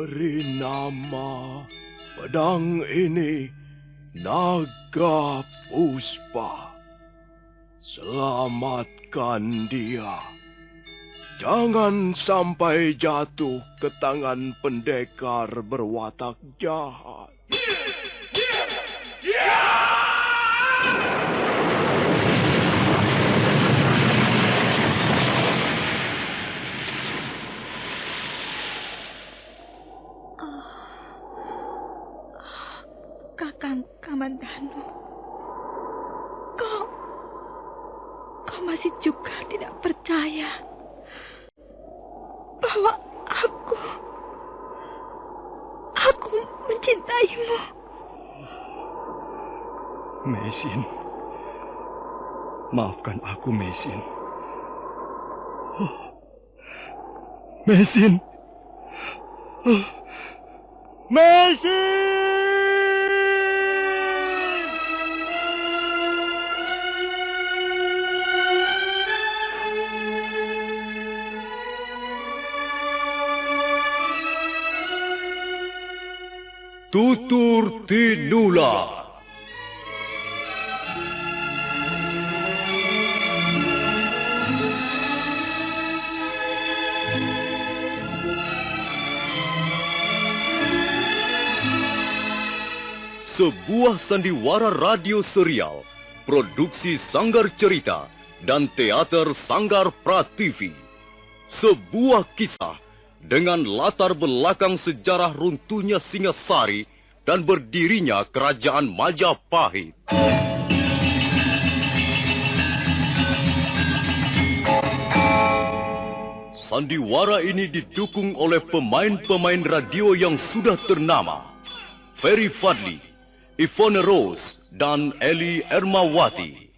Beri nama pedang ini Naga Puspa. Selamatkan dia. Jangan sampai jatuh ke tangan pendekar berwatak jahat. Kakang Kamandanu, kau masih juga tidak percaya bahwa aku mencintaimu. Mesin, maafkan aku, Mesin. Mesin. Mesin! Tutur Tinula. Sebuah sandiwara radio serial, produksi Sanggar Cerita dan Teater Sanggar Prativi. Sebuah kisah dengan latar belakang sejarah runtuhnya Singasari dan berdirinya Kerajaan Majapahit. Sandiwara ini didukung oleh pemain-pemain radio yang sudah ternama. Ferry Fadli, Ivone Rose, dan Eli Ermawati.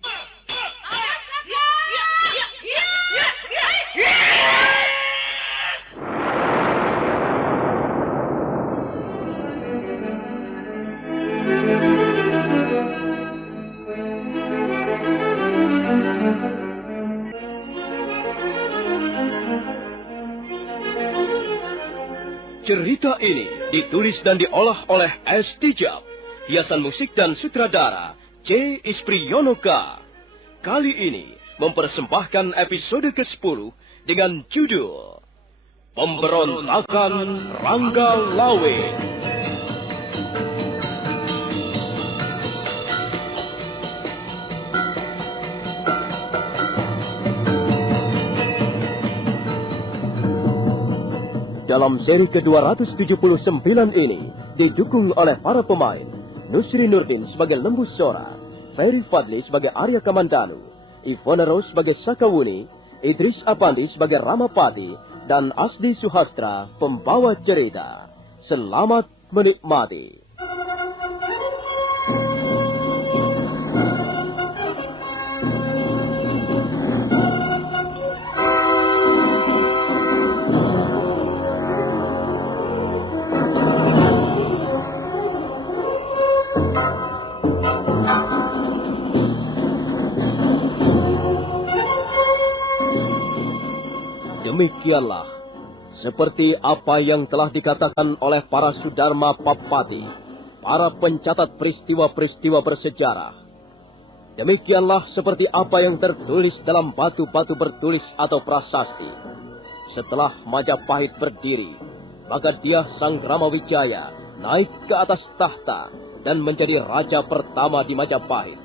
Cerita ini ditulis dan diolah oleh S. Tijab, hiasan musik dan sutradara C. Ispriyonoka. Kali ini mempersembahkan episode ke-10 dengan judul Pemberontakan Rangga Lawe. Dalam seri ke-279 ini didukung oleh para pemain Nusri Nurdin sebagai Lembu Sora, Ferry Fadli sebagai Arya Kamandanu, Ivone Rose sebagai Sakawuni, Idris Apandi sebagai Ramapati, dan Asdi Suhastra pembawa cerita. Selamat menikmati. Demikianlah, seperti apa yang telah dikatakan oleh para Sudharma Papati, para pencatat peristiwa-peristiwa bersejarah. Demikianlah seperti apa yang tertulis dalam batu-batu bertulis atau prasasti. Setelah Majapahit berdiri, maka dia Sang Ramawijaya naik ke atas tahta dan menjadi raja pertama di Majapahit.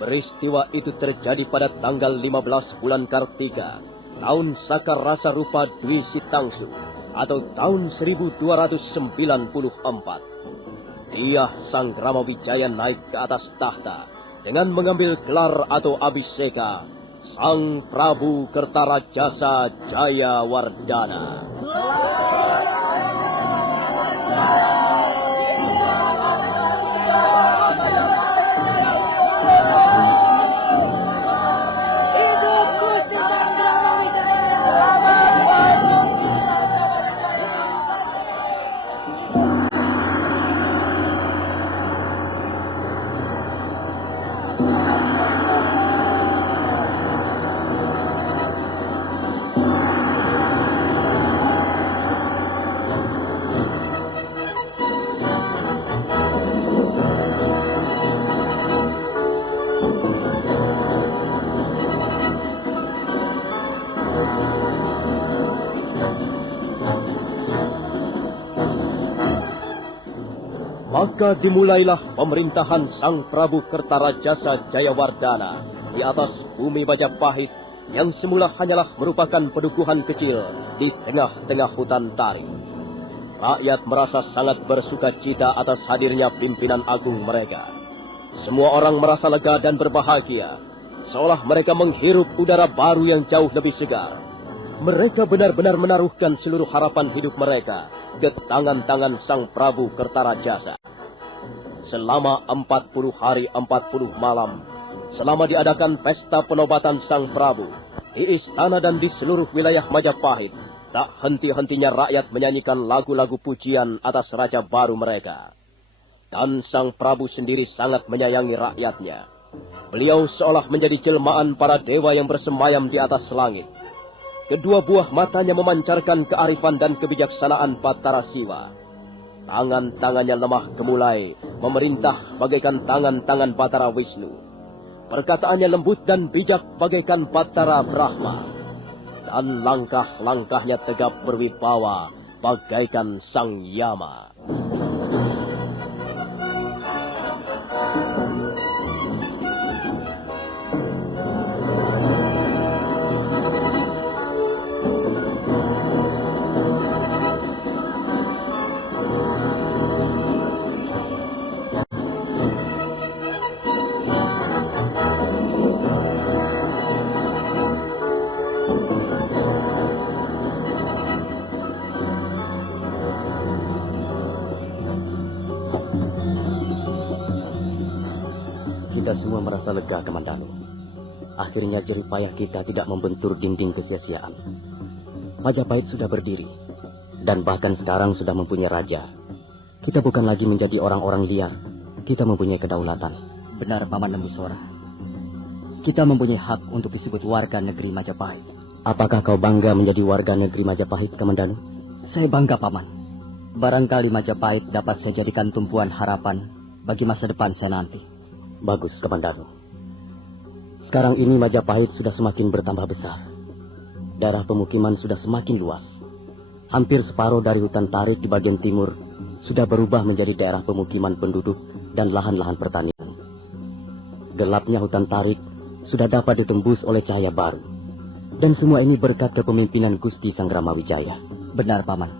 Peristiwa itu terjadi pada tanggal 15 bulan Kartika, tahun Saka Rasa Rupa Dwi Sitangsu, atau tahun 1294. Dia Sang Ramawijaya naik ke atas tahta dengan mengambil gelar atau abhiseka Sang Prabu Kertarajasa Jayawardhana. Maka dimulailah pemerintahan Sang Prabu Kertarajasa Jayawardana di atas bumi Majapahit yang semula hanyalah merupakan pedukuhan kecil di tengah-tengah hutan tarik. Rakyat merasa sangat bersuka cita atas hadirnya pimpinan agung mereka. Semua orang merasa lega dan berbahagia, seolah mereka menghirup udara baru yang jauh lebih segar. Mereka benar-benar menaruhkan seluruh harapan hidup mereka ke tangan-tangan Sang Prabu Kertarajasa. Selama 40 hari 40 malam, selama diadakan pesta penobatan Sang Prabu di istana dan di seluruh wilayah Majapahit, tak henti-hentinya rakyat menyanyikan lagu-lagu pujian atas raja baru mereka. Dan Sang Prabu sendiri sangat menyayangi rakyatnya. Beliau seolah menjadi jelmaan para dewa yang bersemayam di atas langit. Kedua buah matanya memancarkan kearifan dan kebijaksanaan Batara Siwa. Tangan-tangannya lemah gemulai, memerintah bagaikan tangan-tangan Batara Wisnu. Perkataannya lembut dan bijak bagaikan Batara Brahma. Dan langkah-langkahnya tegap berwibawa bagaikan Sang Yama. Kita semua merasa lega, Kamandanu. Akhirnya jerih payah kita tidak membentur dinding kesia-siaan. Majapahit sudah berdiri, dan bahkan sekarang sudah mempunyai raja. Kita bukan lagi menjadi orang-orang liar. Kita mempunyai kedaulatan. Benar, Paman Lembusora. Kita mempunyai hak untuk disebut warga negeri Majapahit. Apakah kau bangga menjadi warga negeri Majapahit, Kamandanu? Saya bangga, Paman. Barangkali Majapahit dapat saya jadikan tumpuan harapan bagi masa depan saya nanti. Bagus, Kamandanu. Sekarang ini Majapahit sudah semakin bertambah besar. Daerah pemukiman sudah semakin luas. Hampir separuh dari hutan tarik di bagian timur sudah berubah menjadi daerah pemukiman penduduk dan lahan-lahan pertanian. Gelapnya hutan tarik sudah dapat ditembus oleh cahaya baru. Dan semua ini berkat kepemimpinan Gusti Sanggramawijaya. Benar, Paman.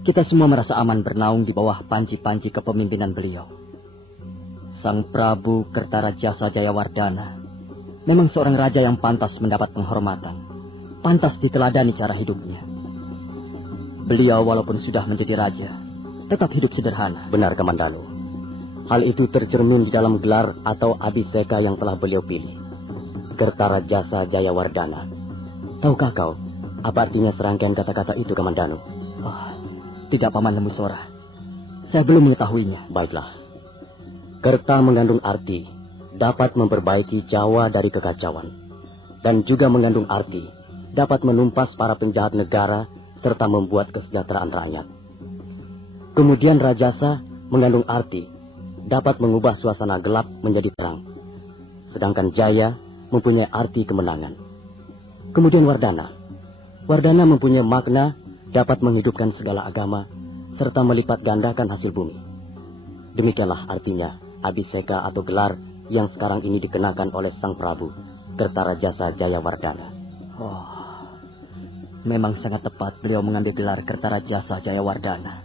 Kita semua merasa aman bernaung di bawah panci-panci kepemimpinan beliau. Sang Prabu Kertarajasa Jayawardana memang seorang raja yang pantas mendapat penghormatan, pantas diteladani cara hidupnya. Beliau walaupun sudah menjadi raja, tetap hidup sederhana. Benar, Kamandanu. Hal itu tercermin di dalam gelar atau abhiseka yang telah beliau pilih. Kertarajasa Jayawardana. Tahukah kau apa artinya serangkaian kata-kata itu, Kamandanu? Oh, tidak, Paman Lembusora. Saya belum mengetahuinya. Baiklah. Kerta mengandung arti dapat memperbaiki Jawa dari kekacauan, dan juga mengandung arti dapat menumpas para penjahat negara serta membuat kesejahteraan rakyat. Kemudian Rajasa mengandung arti dapat mengubah suasana gelap menjadi terang, sedangkan Jaya mempunyai arti kemenangan. Kemudian Wardana mempunyai makna dapat menghidupkan segala agama serta melipat gandakan hasil bumi. Demikianlah artinya abhiseka atau gelar yang sekarang ini dikenakan oleh Sang Prabu Kertarajasa Jayawardana. Oh, memang sangat tepat beliau mengambil gelar Kertarajasa Jayawardana.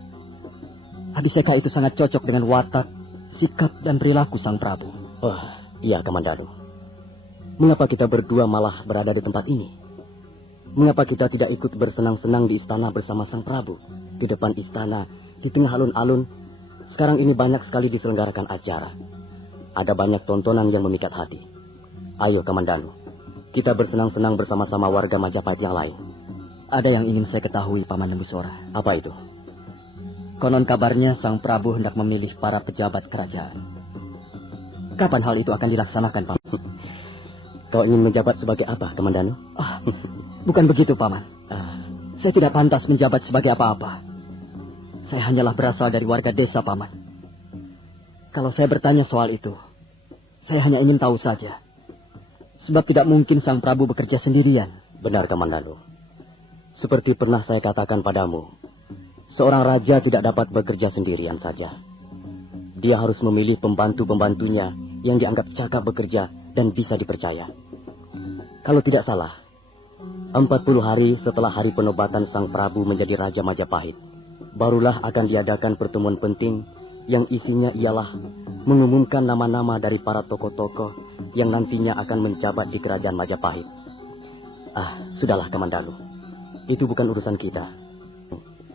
Abhiseka itu sangat cocok dengan watak, sikap, dan perilaku Sang Prabu. Oh, iya, Kamandanu. Mengapa kita berdua malah berada di tempat ini? Mengapa kita tidak ikut bersenang-senang di istana bersama Sang Prabu? Di depan istana, di tengah alun-alun, sekarang ini banyak sekali diselenggarakan acara. Ada banyak tontonan yang memikat hati. Ayo, Kamandanu, kita bersenang-senang bersama-sama warga Majapahit yang lain. Ada yang ingin saya ketahui, Paman Lembusora. Apa itu? Konon kabarnya Sang Prabu hendak memilih para pejabat kerajaan. Kapan hal itu akan dilaksanakan, Paman? Kau ingin menjabat sebagai apa, Kamandanu? Bukan begitu, Paman. Saya tidak pantas menjabat sebagai apa-apa. Saya hanyalah berasal dari warga desa, Paman. Kalau saya bertanya soal itu, saya hanya ingin tahu saja. Sebab tidak mungkin Sang Prabu bekerja sendirian. Benar, Kamandanu. Seperti pernah saya katakan padamu, seorang raja tidak dapat bekerja sendirian saja. Dia harus memilih pembantu-pembantunya yang dianggap cakap bekerja dan bisa dipercaya. Kalau tidak salah, 40 hari setelah hari penobatan Sang Prabu menjadi Raja Majapahit, barulah akan diadakan pertemuan penting yang isinya ialah mengumumkan nama-nama dari para tokoh-tokoh yang nantinya akan menjabat di kerajaan Majapahit. Sudahlah Kamandanu. Itu bukan urusan kita.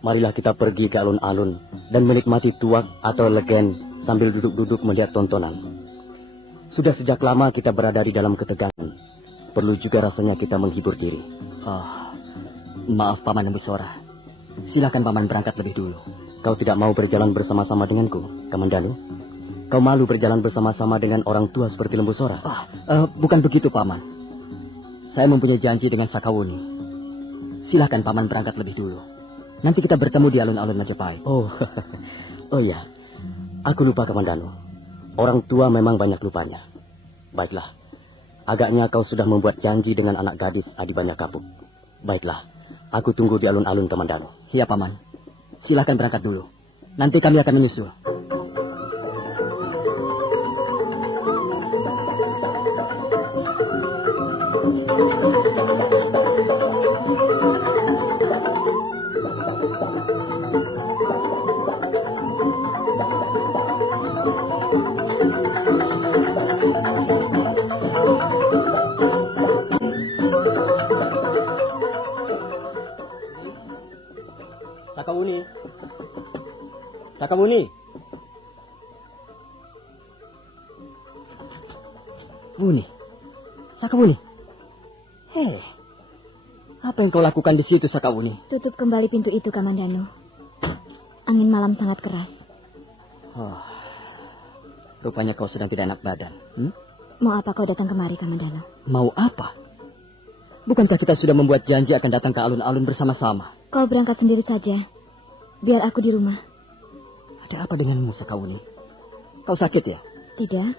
Marilah kita pergi ke alun-alun dan menikmati tuak atau legen sambil duduk-duduk melihat tontonan. Sudah sejak lama kita berada di dalam ketegangan. Perlu juga rasanya kita menghibur diri. Maaf Paman Embusora. Silakan Paman berangkat lebih dulu. Kau tidak mau berjalan bersama-sama denganku, Kamandanu? Kau malu berjalan bersama-sama dengan orang tua seperti Lembusora? Bukan begitu Paman. Saya mempunyai janji dengan Sakawuni. Silakan Paman berangkat lebih dulu. Nanti kita bertemu di alun-alun Majapahit. Oh ya. Aku lupa Kamandanu. Orang tua memang banyak lupanya. Baiklah. Agaknya kau sudah membuat janji dengan anak gadis Adibanya Kapuk. Baiklah. Aku tunggu di alun-alun Kamandanu. Iya Paman. Silakan berangkat dulu. Nanti kami akan menyusul. Sakawuni. Sakawuni. Hei. Apa yang kau lakukan di situ, Sakawuni? Tutup kembali pintu itu, Kamandanu. Angin malam sangat keras. Rupanya kau sedang tidak enak badan. Mau apa kau datang kemari, Kamandanu? Mau apa? Bukankah kita sudah membuat janji akan datang ke alun-alun bersama-sama? Kau berangkat sendiri saja. Biar aku di rumah. Ada apa denganmu, Sakawuni? Kau sakit ya? Tidak.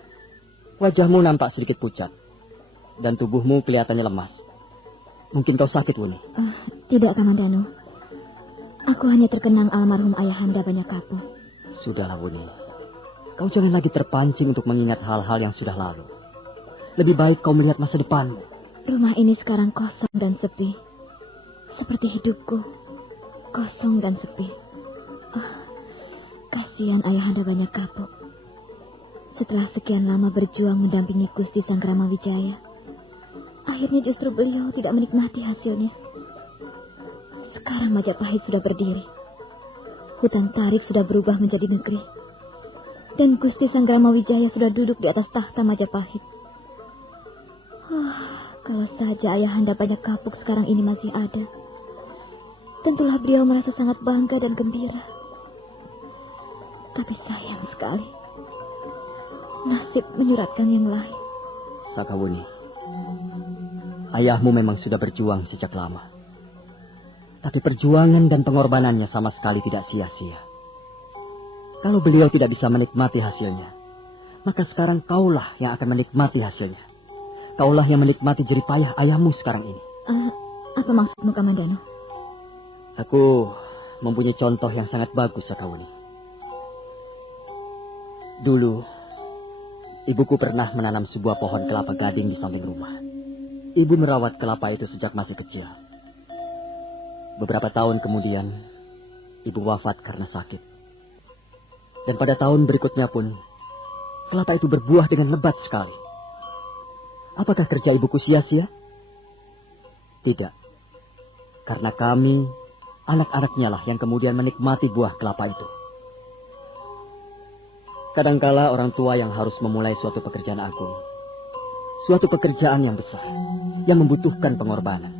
Wajahmu nampak sedikit pucat. Dan tubuhmu kelihatannya lemas. Mungkin kau sakit, Wuni? Tidak, Kamandanu. Aku hanya terkenang almarhum ayahanda Banyak Kapuk. Sudahlah, Wuni. Kau jangan lagi terpancing untuk mengingat hal-hal yang sudah lalu. Lebih baik kau melihat masa depanmu. Rumah ini sekarang kosong dan sepi. Seperti hidupku. Kosong dan sepi. Kasihan ayahanda Banyak Kapuk. Setelah sekian lama berjuang mendampingi Gusti Sanggrama Wijaya, akhirnya justru beliau tidak menikmati hasilnya. Sekarang Majapahit sudah berdiri. Hutan Tarik sudah berubah menjadi negeri. Dan Gusti Sanggrama Wijaya sudah duduk di atas tahta Majapahit. Kalau saja ayahanda Banyak Kapuk sekarang ini masih ada, tentulah beliau merasa sangat bangga dan gembira. Tapi sayang sekali, nasib menyuratkan yang lain. Sakawuni, ayahmu memang sudah berjuang sejak lama. Tapi perjuangan dan pengorbanannya sama sekali tidak sia-sia. Kalau beliau tidak bisa menikmati hasilnya, maka sekarang kaulah yang akan menikmati hasilnya. Kaulah yang menikmati jerih payah ayahmu sekarang ini. Apa maksudmu, Kamandanu? Aku mempunyai contoh yang sangat bagus, Sakawuni. Dulu, ibuku pernah menanam sebuah pohon kelapa gading di samping rumah. Ibu merawat kelapa itu sejak masih kecil. Beberapa tahun kemudian, ibu wafat karena sakit. Dan pada tahun berikutnya pun, kelapa itu berbuah dengan lebat sekali. Apakah kerja ibuku sia-sia? Tidak. Karena kami, anak-anaknya lah yang kemudian menikmati buah kelapa itu. Kadangkala orang tua yang harus memulai suatu pekerjaan agung. Suatu pekerjaan yang besar, yang membutuhkan pengorbanan.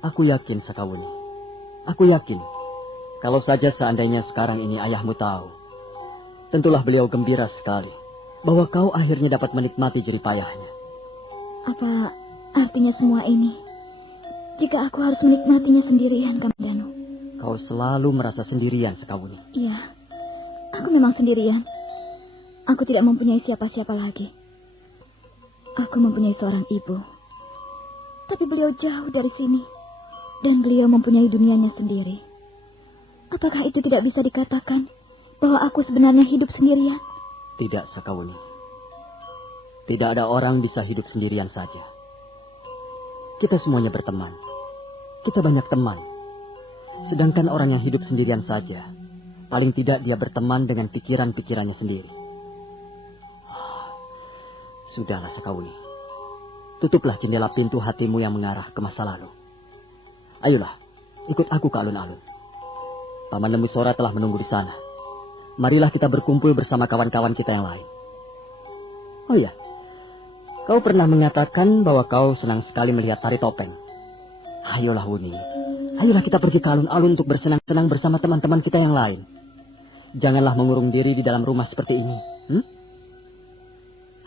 Aku yakin, Sakawuni. Aku yakin, kalau saja seandainya sekarang ini ayahmu tahu, tentulah beliau gembira sekali bahwa kau akhirnya dapat menikmati jerih payahnya. Apa artinya semua ini? Jika aku harus menikmatinya sendirian, Kamandanu. Kau selalu merasa sendirian, Sakawuni. Iya, aku memang sendirian. Aku tidak mempunyai siapa-siapa lagi. Aku mempunyai seorang ibu. Tapi beliau jauh dari sini. Dan beliau mempunyai dunianya sendiri. Apakah itu tidak bisa dikatakan bahwa aku sebenarnya hidup sendirian? Tidak, Sakawuni. Tidak ada orang bisa hidup sendirian saja. Kita semuanya berteman. Kita banyak teman. Sedangkan orang yang hidup sendirian saja, paling tidak dia berteman dengan pikiran-pikirannya sendiri. Sudahlah, Sakawuni. Tutuplah jendela pintu hatimu yang mengarah ke masa lalu. Ayolah, ikut aku ke alun-alun. Paman Lembu Sora telah menunggu di sana. Marilah kita berkumpul bersama kawan-kawan kita yang lain. Oh iya, kau pernah mengatakan bahwa kau senang sekali melihat tari topeng. Ayolah, Wuni. Ayolah kita pergi ke alun-alun untuk bersenang-senang bersama teman-teman kita yang lain. Janganlah mengurung diri di dalam rumah seperti ini.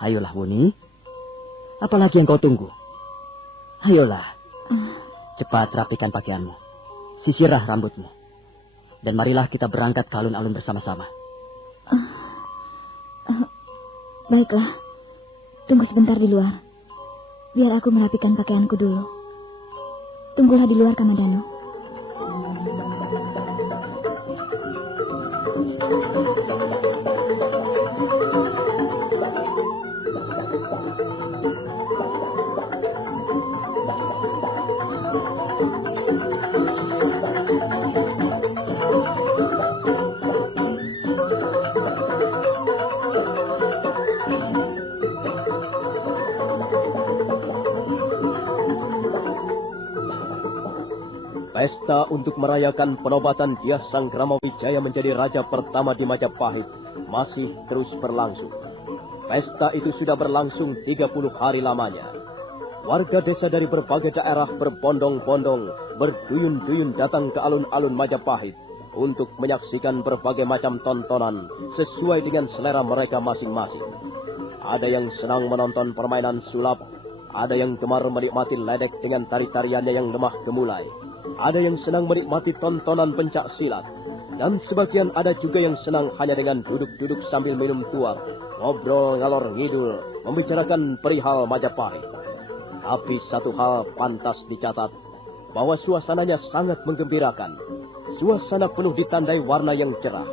Ayolah, Wuni. Apalagi yang kau tunggu? Ayolah. Cepat rapikan pakaianmu. Sisirlah rambutmu. Dan marilah kita berangkat ke alun-alun bersama-sama. Baiklah. Tunggu sebentar di luar. Biar aku merapikan pakaianku dulu. Tunggulah di luar, Kamadano. Pesta untuk merayakan penobatan Dyah Sanggramawijaya menjadi raja pertama di Majapahit masih terus berlangsung. Pesta itu sudah berlangsung 30 hari lamanya. Warga desa dari berbagai daerah berbondong-bondong, berduyun-duyun datang ke alun-alun Majapahit untuk menyaksikan berbagai macam tontonan sesuai dengan selera mereka masing-masing. Ada yang senang menonton permainan sulap, ada yang gemar menikmati ledek dengan tari-tariannya yang lemah gemulai. Ada yang senang menikmati tontonan pencak silat. Dan sebagian ada juga yang senang hanya dengan duduk-duduk sambil minum tuak, ngobrol ngalor ngidul, membicarakan perihal Majapahit. Tapi satu hal pantas dicatat, bahwa suasananya sangat menggembirakan. Suasana penuh ditandai warna yang cerah.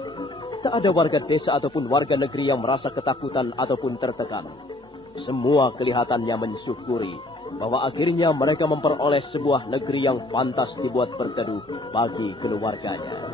Tak ada warga desa ataupun warga negeri yang merasa ketakutan ataupun tertekan. Semua kelihatannya mensyukuri bahwa akhirnya mereka memperoleh sebuah negeri yang pantas dibuat berteduh bagi keluarganya.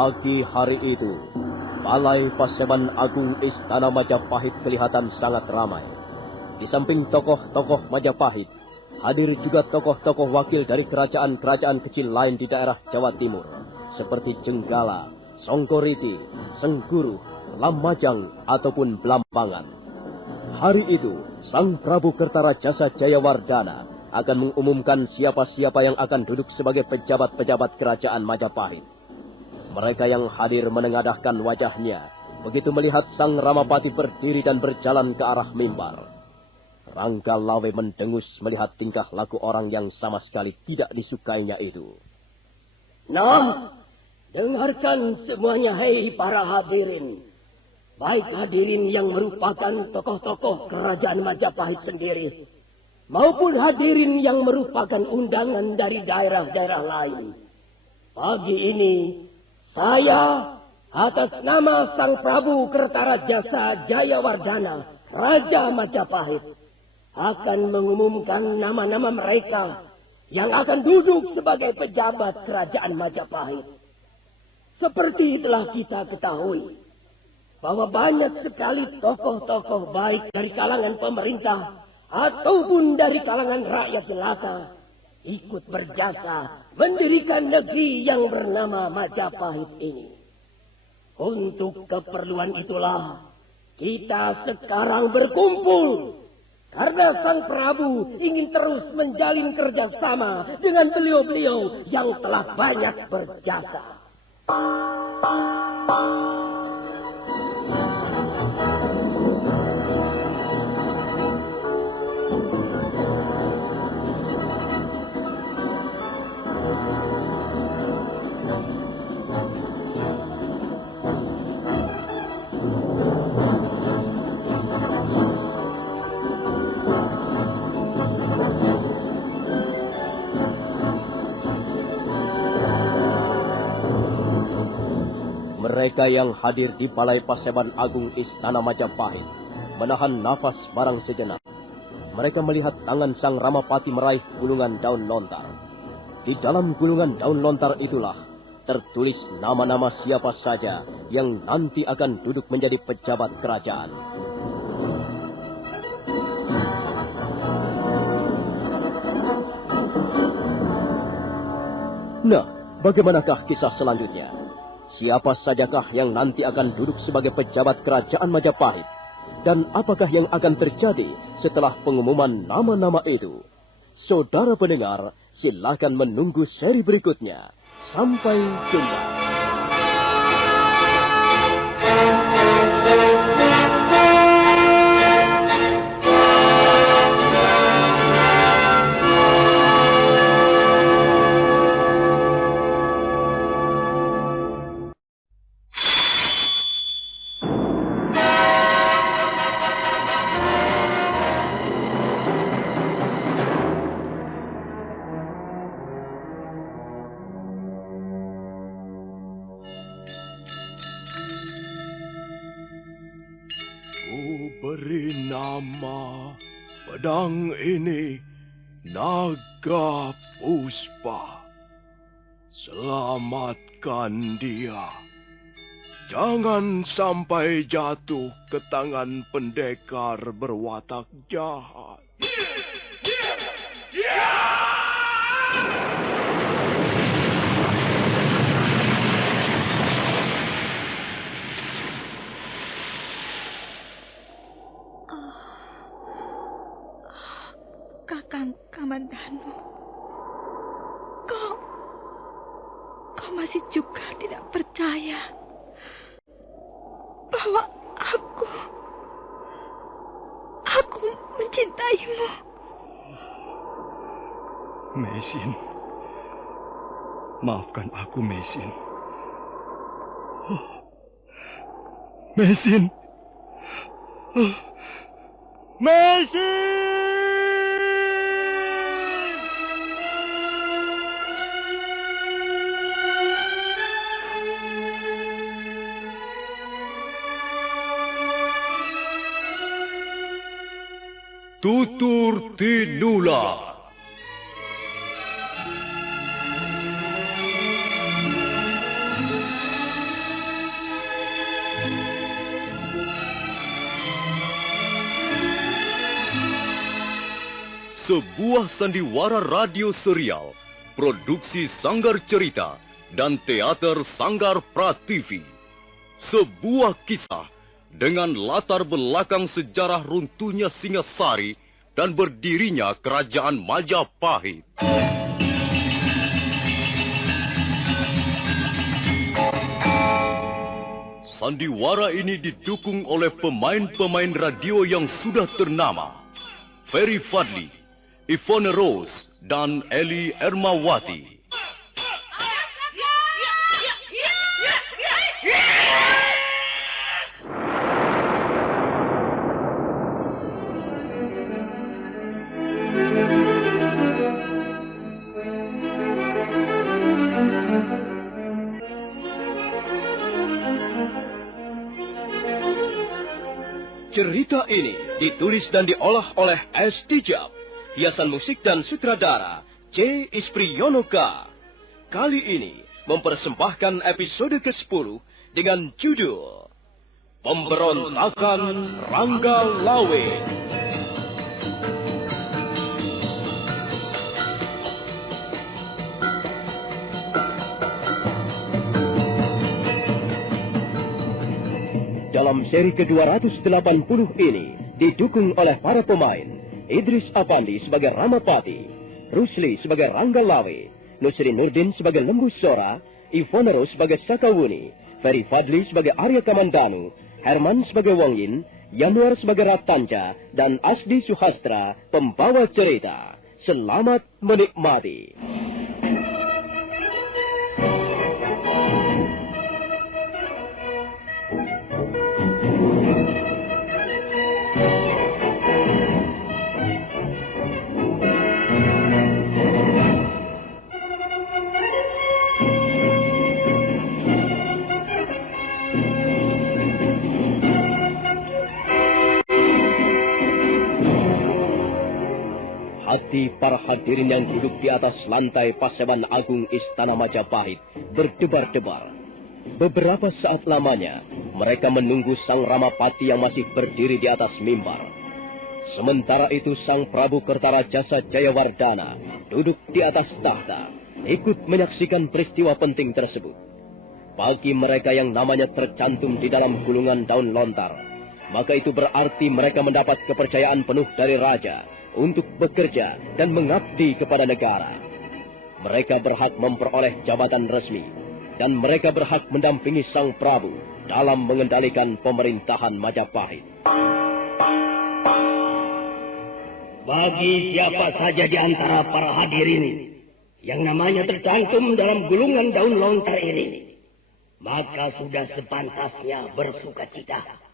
Pagi hari itu, Balai Paseban Agung Istana Majapahit kelihatan sangat ramai. Di samping tokoh-tokoh Majapahit, hadir juga tokoh-tokoh wakil dari kerajaan-kerajaan kecil lain di daerah Jawa Timur, seperti Jenggala, Songkoriti, Sengguru, Lamajang, ataupun Blambangan. Hari itu, Sang Prabu Kertarajasa Jayawardana akan mengumumkan siapa-siapa yang akan duduk sebagai pejabat-pejabat kerajaan Majapahit. Mereka yang hadir menengadahkan wajahnya begitu melihat Sang Ramapati berdiri dan berjalan ke arah mimbar. Rangga Lawe mendengus melihat tingkah laku orang yang sama sekali tidak disukainya itu. Nah, dengarkan semuanya, hei para hadirin. Baik hadirin yang merupakan tokoh-tokoh kerajaan Majapahit sendiri, maupun hadirin yang merupakan undangan dari daerah-daerah lain. Pagi ini, saya atas nama Sang Prabu Kertarajasa Jayawardana, Raja Majapahit, akan mengumumkan nama-nama mereka yang akan duduk sebagai pejabat kerajaan Majapahit. Seperti telah kita ketahui, bahwa banyak sekali tokoh-tokoh baik dari kalangan pemerintah ataupun dari kalangan rakyat jelata ikut berjasa mendirikan negeri yang bernama Majapahit ini. Untuk keperluan itulah kita sekarang berkumpul karena Sang Prabu ingin terus menjalin kerjasama dengan beliau-beliau yang telah banyak berjasa. Mereka yang hadir di Balai Paseban Agung Istana Majapahit menahan nafas barang sejenak. Mereka melihat tangan Sang Ramapati meraih gulungan daun lontar. Di dalam gulungan daun lontar itulah tertulis nama-nama siapa saja yang nanti akan duduk menjadi pejabat kerajaan. Nah, bagaimanakah kisah selanjutnya? Siapa sajakah yang nanti akan duduk sebagai pejabat kerajaan Majapahit? Dan apakah yang akan terjadi setelah pengumuman nama-nama itu? Saudara pendengar, silakan menunggu seri berikutnya. Sampai jumpa. Beri nama pedang ini Naga Puspa. Selamatkan dia. Jangan sampai jatuh ke tangan pendekar berwatak jahat. Kakang Kamandanu, kau masih juga tidak percaya bahwa aku mencintaimu. Mesin, maafkan aku, Mesin. Mesin. Mesin! Tutur Tinula. Sebuah sandiwara radio serial, produksi Sanggar Cerita dan Teater Sanggar Prativi. Sebuah kisah dengan latar belakang sejarah runtuhnya Singasari dan berdirinya Kerajaan Majapahit. Sandiwara ini didukung oleh pemain-pemain radio yang sudah ternama. Ferry Fadli, Ivone Rose, dan Eli Ermawati. Cerita ini ditulis dan diolah oleh S. Tijab, hiasan musik dan sutradara C. Ispriyonoka. Kali ini mempersembahkan episode ke-10 dengan judul Pemberontakan Rangga Lawe. dalam seri ke-280 ini didukung oleh para pemain Idris Apandi sebagai Ramapati, Rusli sebagai Rangga Lawe, Nusri Nurdin sebagai Lembu Sora, Ivone Rose sebagai Sakawuni, Ferry Fadli sebagai Arya Kamandanu, Herman sebagai Wongin, Yanuar sebagai Ratanja, dan Asdi Suhastra pembawa cerita. Selamat menikmati. Hati para hadirin yang duduk di atas lantai Paseban Agung Istana Majapahit berdebar-debar. Beberapa saat lamanya, mereka menunggu Sang Ramapati yang masih berdiri di atas mimbar. Sementara itu Sang Prabu Kertarajasa Jayawardana duduk di atas tahta, ikut menyaksikan peristiwa penting tersebut. Bagi mereka yang namanya tercantum di dalam gulungan daun lontar, maka itu berarti mereka mendapat kepercayaan penuh dari Raja untuk bekerja dan mengabdi kepada negara. Mereka berhak memperoleh jabatan resmi, dan mereka berhak mendampingi Sang Prabu dalam mengendalikan pemerintahan Majapahit. Bagi siapa saja di antara para hadirin yang namanya tercantum dalam gulungan daun lontar ini, maka sudah sepantasnya bersukacita.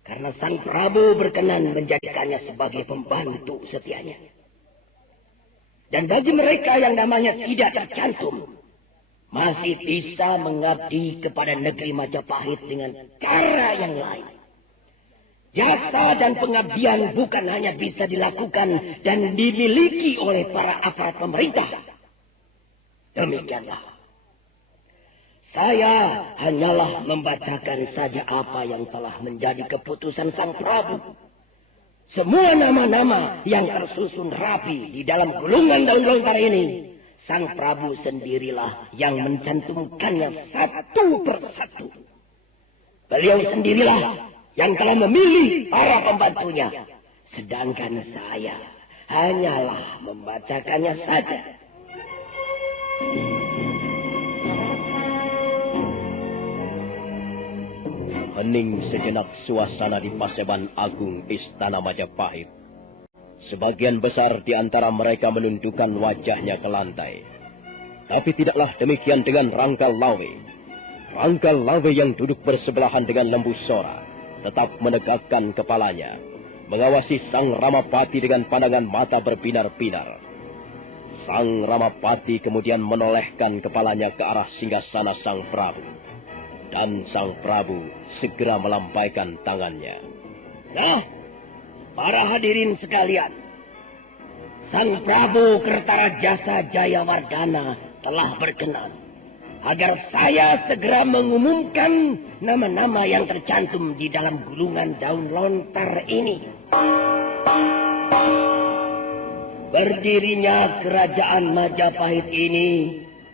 Karena Sang Prabu berkenan menjadikannya sebagai pembantu setianya. Dan bagi mereka yang namanya tidak tercantum, masih bisa mengabdi kepada negeri Majapahit dengan cara yang lain. Jasa dan pengabdian bukan hanya bisa dilakukan dan dimiliki oleh para aparat pemerintah. Demikianlah. Saya hanyalah membacakan saja apa yang telah menjadi keputusan Sang Prabu. Semua nama-nama yang tersusun rapi di dalam gulungan daun lontar ini, Sang Prabu sendirilah yang mencantumkannya satu persatu. Beliau sendirilah yang telah memilih para pembantunya. Sedangkan saya hanyalah membacakannya saja. Hening sejenak suasana di Paseban Agung Istana Majapahit. Sebagian besar di antara mereka menundukkan wajahnya ke lantai. Tapi tidaklah demikian dengan Rangga Lawe. Rangga Lawe yang duduk bersebelahan dengan Lembu Sora tetap menegakkan kepalanya, mengawasi Sang Ramapati dengan pandangan mata berbinar-binar. Sang Ramapati kemudian menolehkan kepalanya ke arah singgasana Sang Prabu. Dan Sang Prabu segera melampaikan tangannya. Nah, para hadirin sekalian, Sang Prabu Kertarajasa Jayawardana telah berkenan agar saya segera mengumumkan nama-nama yang tercantum di dalam gulungan daun lontar ini. Berdirinya kerajaan Majapahit ini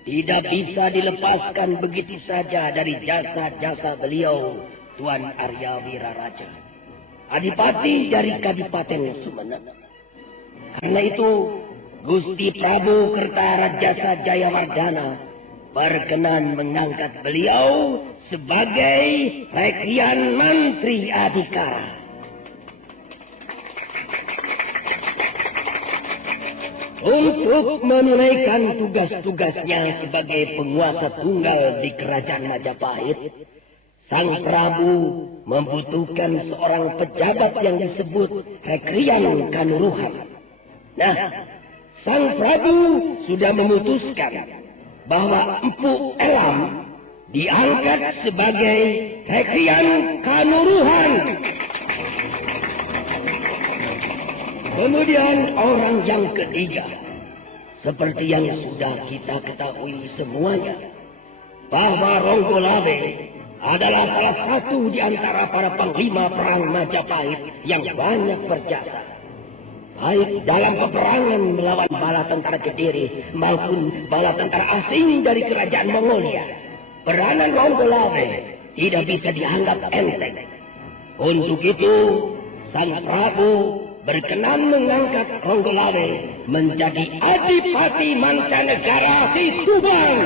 tidak bisa dilepaskan begitu saja dari jasa-jasa beliau, Tuan Arya Wiraraja, Adipati dari Kadipaten Sumenep. Karena itu, Gusti Prabu Kertarajasa Jayawardana berkenan mengangkat beliau sebagai Rekian Mantri Adhikara. Untuk menunaikan tugas-tugasnya sebagai penguasa tunggal di kerajaan Majapahit, Sang Prabu membutuhkan seorang pejabat yang disebut Rekrian Kanuruhan. Nah, Sang Prabu sudah memutuskan bahwa Empu Elam diangkat sebagai Rekrian Kanuruhan. Kemudian orang yang ketiga, seperti yang sudah kita ketahui semuanya, bahwa Ronggo Lawe adalah salah satu di antara para panglima perang Majapahit yang banyak berjasa, baik dalam peperangan melawan bala tentara Kediri maupun bala tentara asing dari kerajaan Mongolia. Peranan Ronggo Lawe tidak bisa dianggap enteng. Untuk itu, Sang Prabu berkenan mengangkat Ranggalawe menjadi adipati mancanegara di Subang.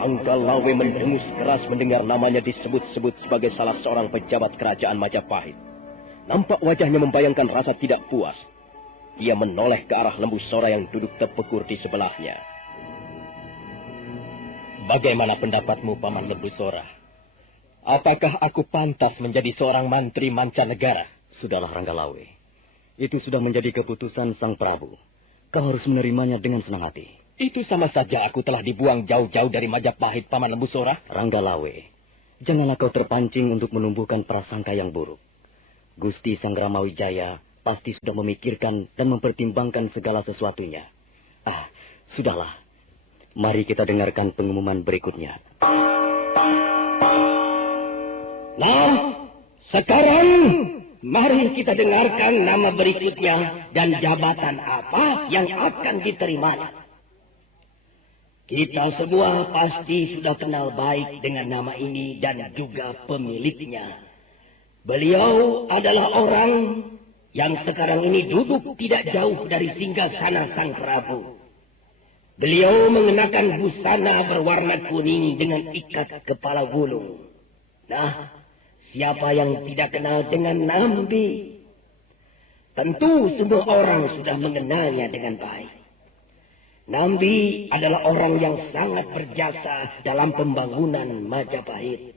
Ranggalawe mendengus keras mendengar namanya disebut-sebut sebagai salah seorang pejabat kerajaan Majapahit. Nampak wajahnya membayangkan rasa tidak puas. Dia menoleh ke arah Lembu Sora yang duduk terpekur di sebelahnya. Bagaimana pendapatmu, Paman Lembu Sora? Apakah aku pantas menjadi seorang mantri mancanegara? Sudahlah, Ranggalawe. Itu sudah menjadi keputusan Sang Prabu. Kau harus menerimanya dengan senang hati. Itu sama saja aku telah dibuang jauh-jauh dari Majapahit, Paman Lembu Sora. Ranggalawe, janganlah kau terpancing untuk menumbuhkan prasangka yang buruk. Gusti Sangramawijaya pasti sudah memikirkan dan mempertimbangkan segala sesuatunya. Sudahlah. Mari kita dengarkan pengumuman berikutnya. Nah, sekarang mari kita dengarkan nama berikutnya dan jabatan apa yang akan diterima. Kita semua pasti sudah kenal baik dengan nama ini dan juga pemiliknya. Beliau adalah orang yang sekarang ini duduk tidak jauh dari singgasana Sang Prabu. Beliau mengenakan busana berwarna kuning dengan ikat kepala gulung. Nah, siapa yang tidak kenal dengan Nambi? Tentu semua orang sudah mengenalnya dengan baik. Nambi adalah orang yang sangat berjasa dalam pembangunan Majapahit.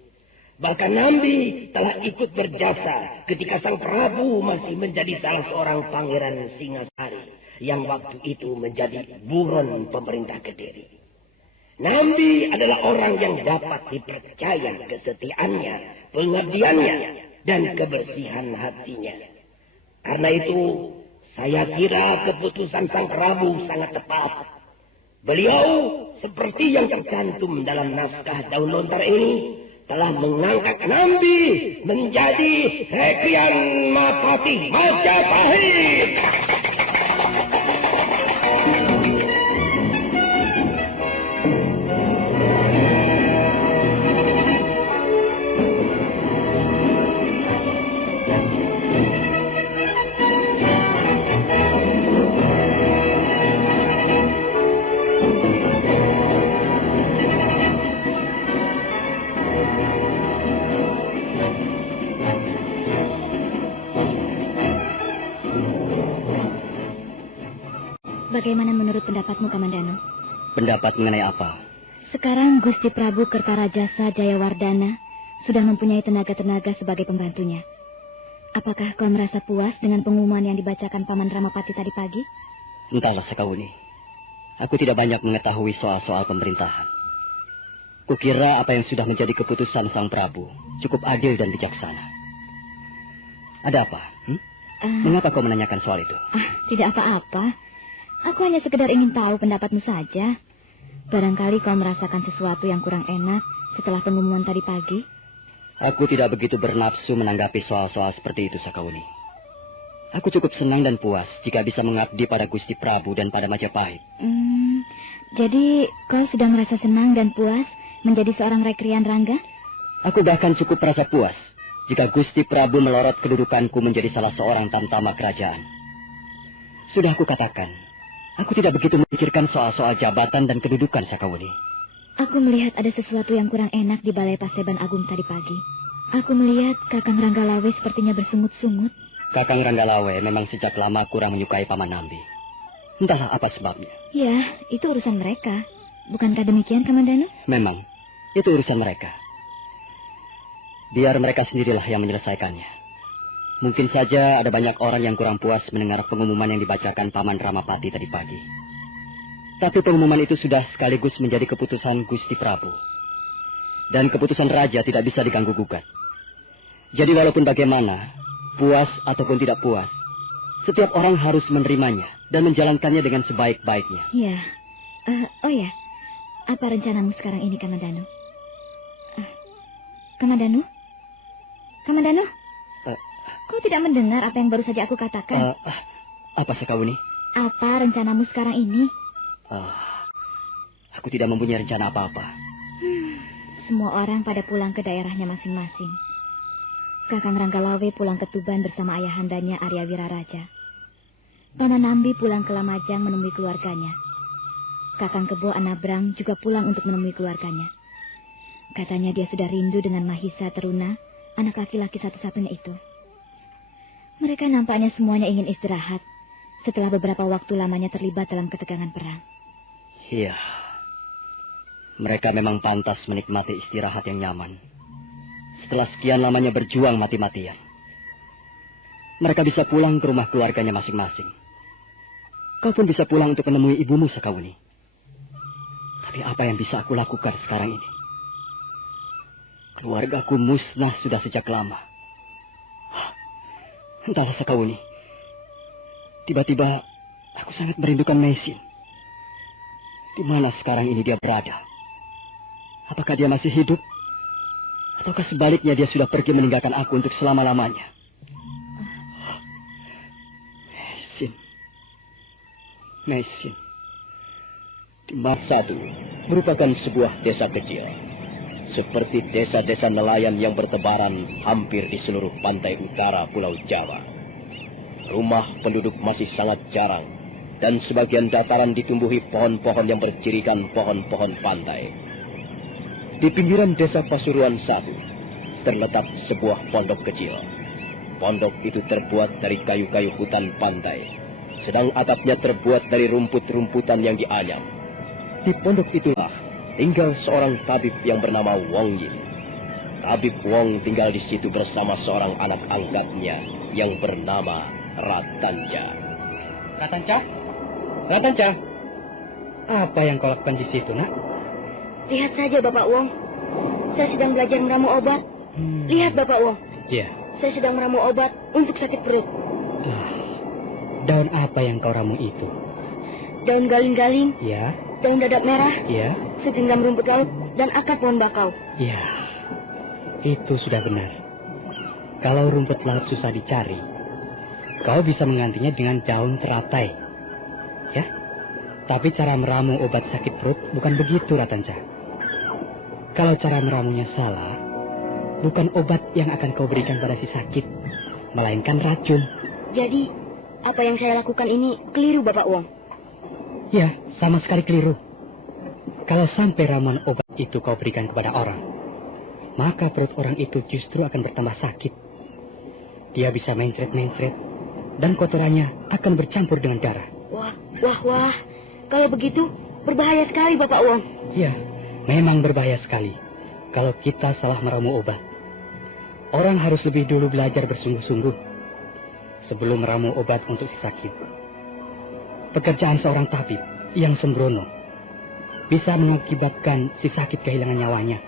Bahkan Nambi telah ikut berjasa ketika Sang Prabu masih menjadi salah seorang pangeran Singasari yang waktu itu menjadi buron pemerintah Kediri. Nambi adalah orang yang dapat dipercaya kesetiaannya, pengabdiannya, dan kebersihan hatinya. Karena itu, saya kira keputusan Sang Prabu sangat tepat. Beliau, seperti yang tercantum dalam naskah Daun Lontar ini, telah mengangkat Nambi menjadi Rekrian Mapati Majapahit. Bagaimana menurut pendapatmu, Kamandano? Pendapat mengenai apa? Sekarang Gusti Prabu Kertarajasa Jayawardana sudah mempunyai tenaga-tenaga sebagai pembantunya. Apakah kau merasa puas dengan pengumuman yang dibacakan Paman Ramapati tadi pagi? Entahlah, Sekawuni. Aku tidak banyak mengetahui soal-soal pemerintahan. Kukira apa yang sudah menjadi keputusan Sang Prabu cukup adil dan bijaksana. Ada apa? Mengapa kau menanyakan soal itu? Tidak apa-apa. Aku hanya sekedar ingin tahu pendapatmu saja. Barangkali kau merasakan sesuatu yang kurang enak setelah pengumuman tadi pagi. Aku tidak begitu bernafsu menanggapi soal-soal seperti itu, Sakawuni. Aku cukup senang dan puas jika bisa mengabdi pada Gusti Prabu dan pada Majapahit. Jadi kau sudah merasa senang dan puas menjadi seorang Rekrian Rangga? Aku bahkan cukup merasa puas jika Gusti Prabu melorot kedudukanku menjadi salah seorang tamtama kerajaan. Sudah aku katakan, aku tidak begitu memikirkan soal-soal jabatan dan kedudukan, Sakawuni. Aku melihat ada sesuatu yang kurang enak di Balai Paseban Agung tadi pagi. Aku melihat Kakang Ranggalawe sepertinya bersungut-sungut. Kakang Ranggalawe memang sejak lama kurang menyukai Paman Nambi. Entahlah apa sebabnya. Ya, itu urusan mereka. Bukankah demikian, Kamandano? Memang, itu urusan mereka. Biar mereka sendirilah yang menyelesaikannya. Mungkin saja ada banyak orang yang kurang puas mendengar pengumuman yang dibacakan Paman Ramapati tadi pagi. Tapi pengumuman itu sudah sekaligus menjadi keputusan Gusti Prabu. Dan keputusan Raja tidak bisa diganggu-gugat. Jadi walaupun bagaimana, puas ataupun tidak puas, setiap orang harus menerimanya dan menjalankannya dengan sebaik-baiknya. Ya. Oh ya, apa rencanamu sekarang ini, Kamandano? Kamandano? Kamandano? Kau tidak mendengar apa yang baru saja aku katakan? Apa, Sekawuni? Apa rencanamu sekarang ini? Aku tidak mempunyai rencana apa-apa. semua orang pada pulang ke daerahnya masing-masing. Kakang Ranggalawe pulang ke Tuban bersama ayahandanya Arya Wiraraja. Paman Nambi pulang ke Lamajang menemui keluarganya. Kakang Kebo Anabrang juga pulang untuk menemui keluarganya. Katanya dia sudah rindu dengan Mahisa Teruna, anak laki-laki satu-satunya itu. Mereka nampaknya semuanya ingin istirahat setelah beberapa waktu lamanya terlibat dalam ketegangan perang. Iya, mereka memang pantas menikmati istirahat yang nyaman. Setelah sekian lamanya berjuang mati-matian, mereka bisa pulang ke rumah keluarganya masing-masing. Kau pun bisa pulang untuk menemui ibumu, Sakauni. Tapi apa yang bisa aku lakukan sekarang ini? Keluargaku musnah sudah sejak lama. Entahlah, Sakauni. Tiba-tiba aku sangat merindukan Maisin. Di mana sekarang ini dia berada? Apakah dia masih hidup? Ataukah sebaliknya dia sudah pergi meninggalkan aku untuk selama-lamanya? Maisin. Timah Satu merupakan sebuah desa kecil. Seperti desa-desa nelayan yang bertebaran hampir di seluruh pantai utara Pulau Jawa. Rumah penduduk masih sangat jarang, dan sebagian dataran ditumbuhi pohon-pohon yang bercirikan pohon-pohon pantai. Di pinggiran desa Pasuruan Satu, terletak sebuah pondok kecil. Pondok itu terbuat dari kayu-kayu hutan pantai, sedang atapnya terbuat dari rumput-rumputan yang dianyam. Di pondok itulah tinggal seorang tabib yang bernama Wong Yin. Tabib Wong tinggal di situ bersama seorang anak angkatnya yang bernama Ratanja. Ratanja? Ratanja? Apa yang kau lakukan di situ, nak? Lihat saja, Bapak Wong. Saya sedang belajar meramu obat. Lihat, Bapak Wong. Iya. Saya sedang meramu obat untuk sakit perut. Daun apa yang kau ramu itu? Daun galing-galing. Ya. Daun dadap merah. Ya. Segenggam rumput laut dan akar pohon bakau. Ya. Itu sudah benar. Kalau rumput laut susah dicari, kau bisa menggantinya dengan daun teratai. Ya. Tapi cara meramu obat sakit perut bukan begitu, Ratanja. Kalau cara meramunya salah, bukan obat yang akan kau berikan pada si sakit, melainkan racun. Jadi, apa yang saya lakukan ini keliru, Bapak Wong? Ya, sama sekali keliru. Kalau sampai ramuan obat itu kau berikan kepada orang, maka perut orang itu justru akan bertambah sakit. Dia bisa mencret-mencret, dan kotorannya akan bercampur dengan darah. Wah. Kalau begitu, berbahaya sekali, Bapak Wong. Ya, memang berbahaya sekali kalau kita salah meramu obat. Orang harus lebih dulu belajar bersungguh-sungguh sebelum meramu obat untuk si sakit. Pekerjaan seorang tabib yang sembrono bisa mengakibatkan si sakit kehilangan nyawanya.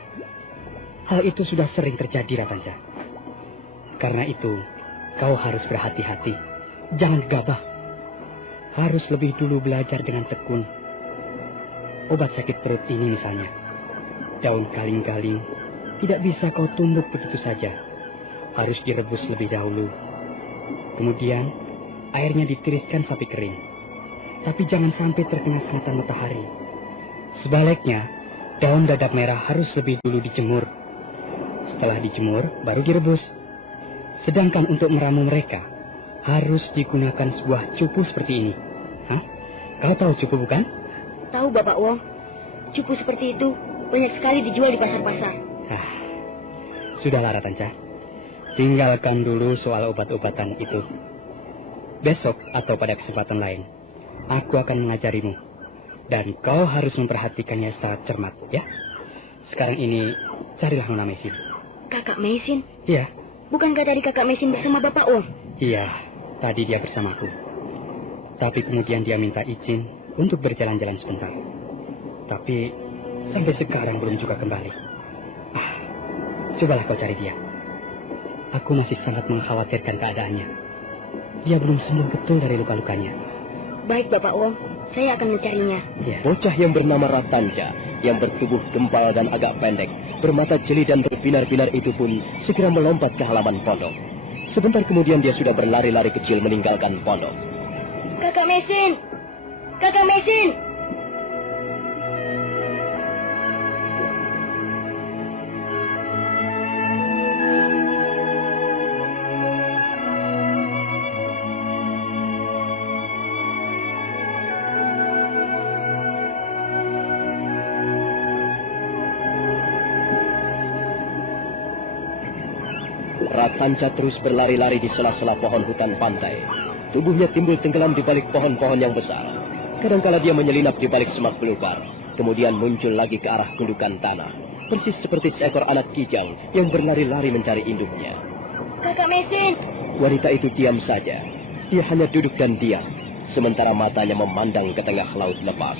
Hal itu sudah sering terjadi, Ratanja. Karena itu, kau harus berhati-hati. Jangan gegabah. Harus lebih dulu belajar dengan tekun. Obat sakit perut ini misalnya, daun galing-galing tidak bisa kau tumbuk begitu saja. Harus direbus lebih dahulu. Kemudian, airnya ditiriskan sampai kering. Tapi jangan sampai terkena sengatan matahari. Sebaliknya, daun dadap merah harus lebih dulu dijemur. Setelah dijemur, baru direbus. Sedangkan untuk meramu mereka, harus digunakan sebuah cupu seperti ini. Hah? Kau tahu cupu bukan? Tahu, Bapak Wong. Cupu seperti itu banyak sekali dijual di pasar-pasar. Sudahlah, Ratanja. Tinggalkan dulu soal obat-obatan itu. Besok atau pada kesempatan lain, aku akan mengajarimu. Dan kau harus memperhatikannya secara cermat, ya? Sekarang ini, carilah Nona Maisin. Kakak Maisin? Iya. Bukankah tadi Kakak Maisin bersama Bapak Wong? Iya, tadi dia bersamaku. Tapi kemudian dia minta izin untuk berjalan-jalan sebentar. Tapi sampai sekarang belum juga kembali. Cobalah kau cari dia. Aku masih sangat mengkhawatirkan keadaannya. Dia belum sembuh betul dari luka-lukanya. Baik, Bapak Wong. Saya akan mencarinya. Ya. Bocah yang bernama Ratanja, yang bertubuh gempal dan agak pendek, bermata jeli dan berbinar-binar itu pun segera melompat ke halaman pondok. Sebentar kemudian dia sudah berlari-lari kecil meninggalkan pondok. Kakak Maisin! Kakak Maisin! Ratanca terus berlari-lari di sela-sela pohon hutan pantai. Tubuhnya timbul tenggelam di balik pohon-pohon yang besar. Kadangkala dia menyelinap di balik semak belukar, kemudian muncul lagi ke arah gundukan tanah, persis seperti seekor anak kijang yang berlari-lari mencari induknya. Kakak Mesin! Wanita itu diam saja. Dia hanya duduk dan diam, sementara matanya memandang ke tengah laut lepas.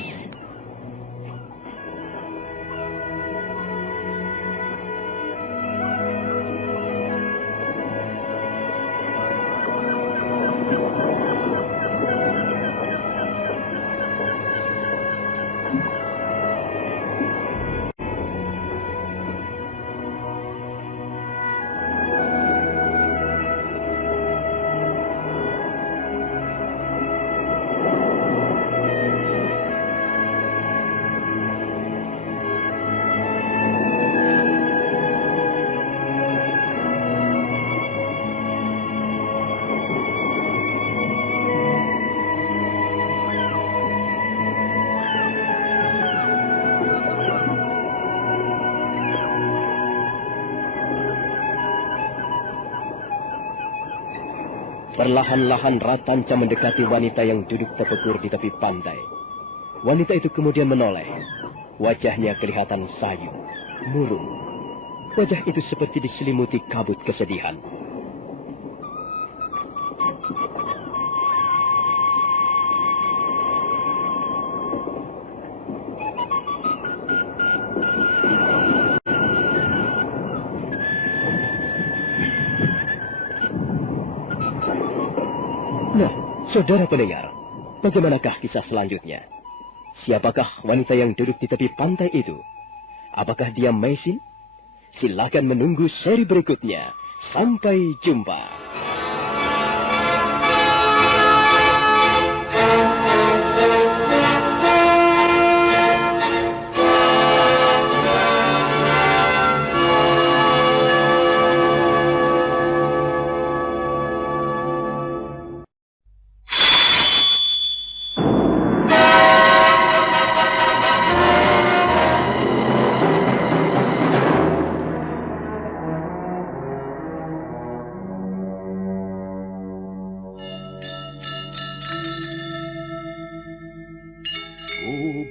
Perlahan-lahan Ratanca mendekati wanita yang duduk terpekur di tepi pantai. Wanita itu kemudian menoleh. Wajahnya kelihatan sayu, murung. Wajah itu seperti diselimuti kabut kesedihan. Nah, saudara pendengar, bagaimanakah kisah selanjutnya? Siapakah wanita yang duduk di tepi pantai itu? Apakah dia Mesin? Silakan menunggu seri berikutnya. Sampai jumpa.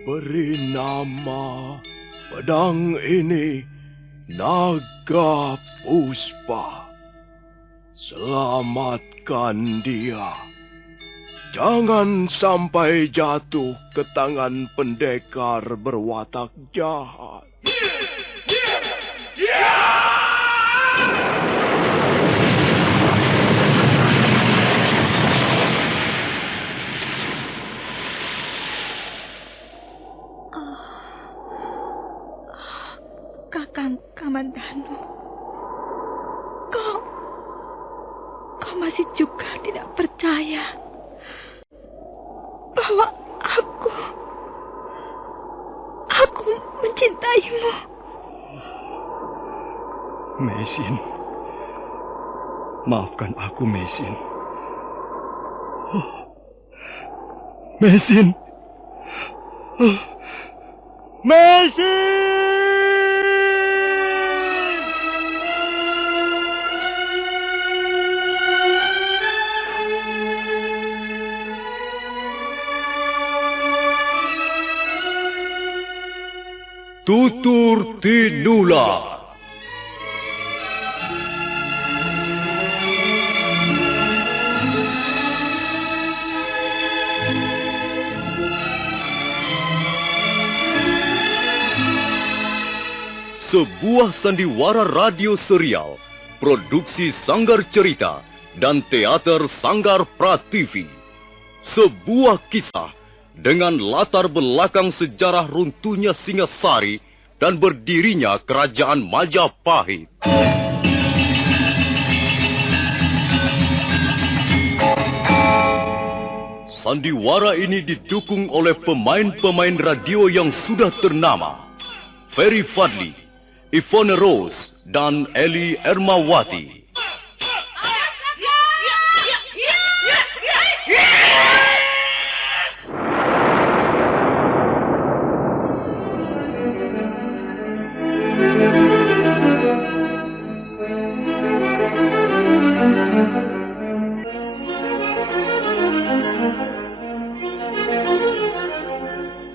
Beri nama pedang ini Naga Puspa. Selamatkan dia. Jangan sampai jatuh ke tangan pendekar berwatak jahat. Kakang Kamandanu, kau masih juga tidak percaya bahwa aku mencintaimu. Mesin, maafkan aku, Mesin. Mesin. Mesin! Tutur Tinula. Sebuah sandiwara radio serial, produksi Sanggar Cerita dan Teater Sanggar Prativi. Sebuah kisah dengan latar belakang sejarah runtuhnya Singasari dan berdirinya Kerajaan Majapahit. Sandiwara ini didukung oleh pemain-pemain radio yang sudah ternama. Ferry Fadli, Ivone Rose, dan Eli Ermawati.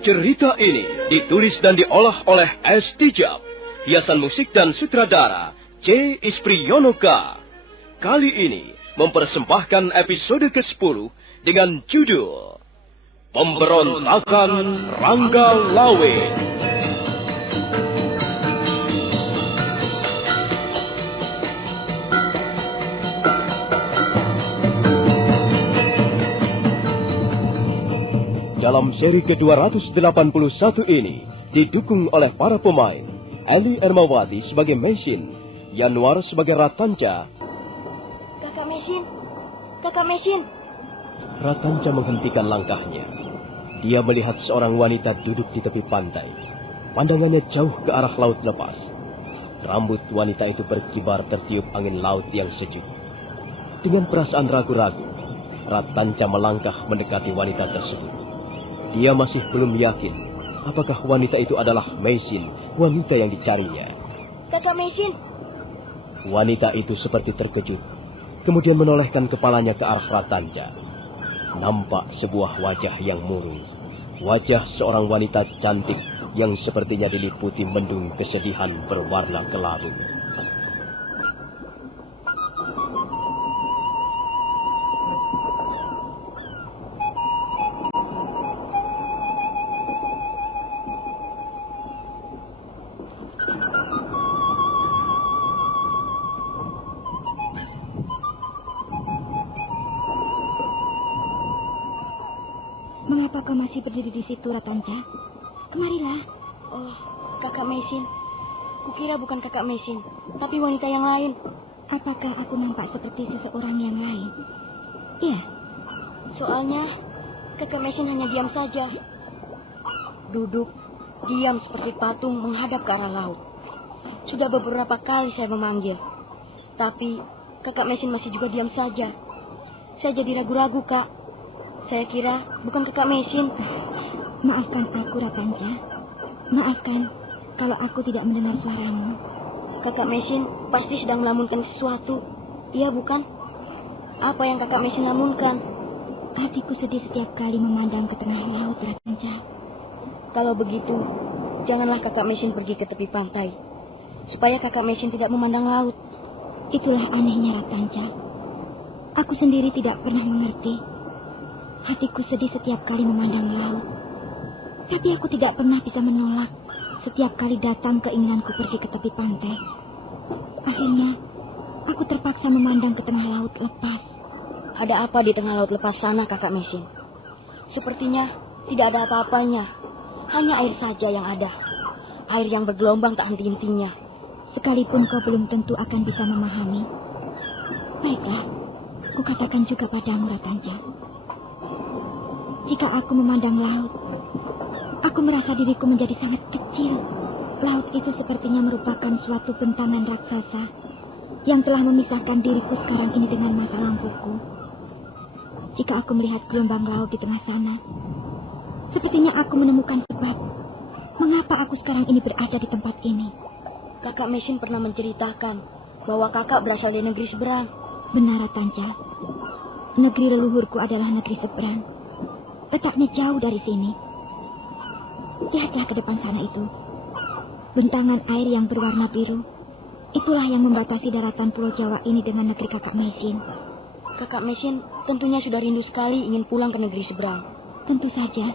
Cerita ini ditulis dan diolah oleh S. Tijab, hiasan musik dan sutradara C. Ispriyonoka. Kali ini mempersembahkan episode ke-10 dengan judul Pemberontakan Rangga Lawe. Dalam seri ke-281 ini didukung oleh para pemain Eli Ermawati sebagai Mesin, Yanuar sebagai Ratanca. Kakak Mesin. Ratanca menghentikan langkahnya. Dia melihat seorang wanita duduk di tepi pantai. Pandangannya jauh ke arah laut lepas. Rambut wanita itu berkibar tertiup angin laut yang sejuk. Dengan perasaan ragu-ragu, Ratanca melangkah mendekati wanita tersebut. Dia masih belum yakin apakah wanita itu adalah Mesin, wanita yang dicarinya. Kakak Mesin. Wanita itu seperti terkejut, kemudian menolehkan kepalanya ke arah Ratanca. Nampak sebuah wajah yang murung. Wajah seorang wanita cantik yang sepertinya diliputi mendung kesedihan berwarna kelabu. Mengapa kau masih berdiri di situ, Ratanca? Kemarilah. Oh, Kakak Mesin. Kukira bukan Kakak Mesin, tapi wanita yang lain. Apakah aku nampak seperti seseorang yang lain? Iya. Soalnya, Kakak Mesin hanya diam saja. Duduk, diam seperti patung menghadap ke arah laut. Sudah beberapa kali saya memanggil, tapi Kakak Mesin masih juga diam saja. Saya jadi ragu-ragu, Kak. Saya kira bukan Kakak Mesin. Maafkan aku, Ratanca. Maafkan kalau aku tidak mendengar suaramu. Kakak Mesin pasti sedang melamunkan sesuatu. Iya, bukan? Apa yang Kakak Mesin lamunkan? Hatiku sedih setiap kali memandang ke tengah laut, Ratanca. Kalau begitu, janganlah Kakak Mesin pergi ke tepi pantai, supaya Kakak Mesin tidak memandang laut. Itulah anehnya, Ratanca. Aku sendiri tidak pernah mengerti. Hatiku sedih setiap kali memandang laut. Tapi aku tidak pernah bisa menolak setiap kali datang keinginanku pergi ke tepi pantai. Akhirnya, aku terpaksa memandang ke tengah laut lepas. Ada apa di tengah laut lepas sana, Kakak Mesin? Sepertinya tidak ada apa-apanya. Hanya air saja yang ada. Air yang bergelombang tak henti-hentinya. Sekalipun kau belum tentu akan bisa memahami. Baiklah, kukatakan juga padamu, Ratanca. Jika aku memandang laut, aku merasa diriku menjadi sangat kecil. Laut itu sepertinya merupakan suatu bentangan raksasa yang telah memisahkan diriku sekarang ini dengan masa lampauku. Jika aku melihat gelombang laut di tengah sana, sepertinya aku menemukan sebab mengapa aku sekarang ini berada di tempat ini. Kakak Mesin pernah menceritakan bahwa kakak berasal dari negeri seberang. Benar, Ratanca. Negeri leluhurku adalah negeri seberang. Letaknya jauh dari sini. Lihatlah ke depan sana itu. Bentangan air yang berwarna biru. Itulah yang membatasi daratan Pulau Jawa ini dengan negeri Kakak Mesin. Kakak Mesin tentunya sudah rindu sekali ingin pulang ke negeri seberang. Tentu saja.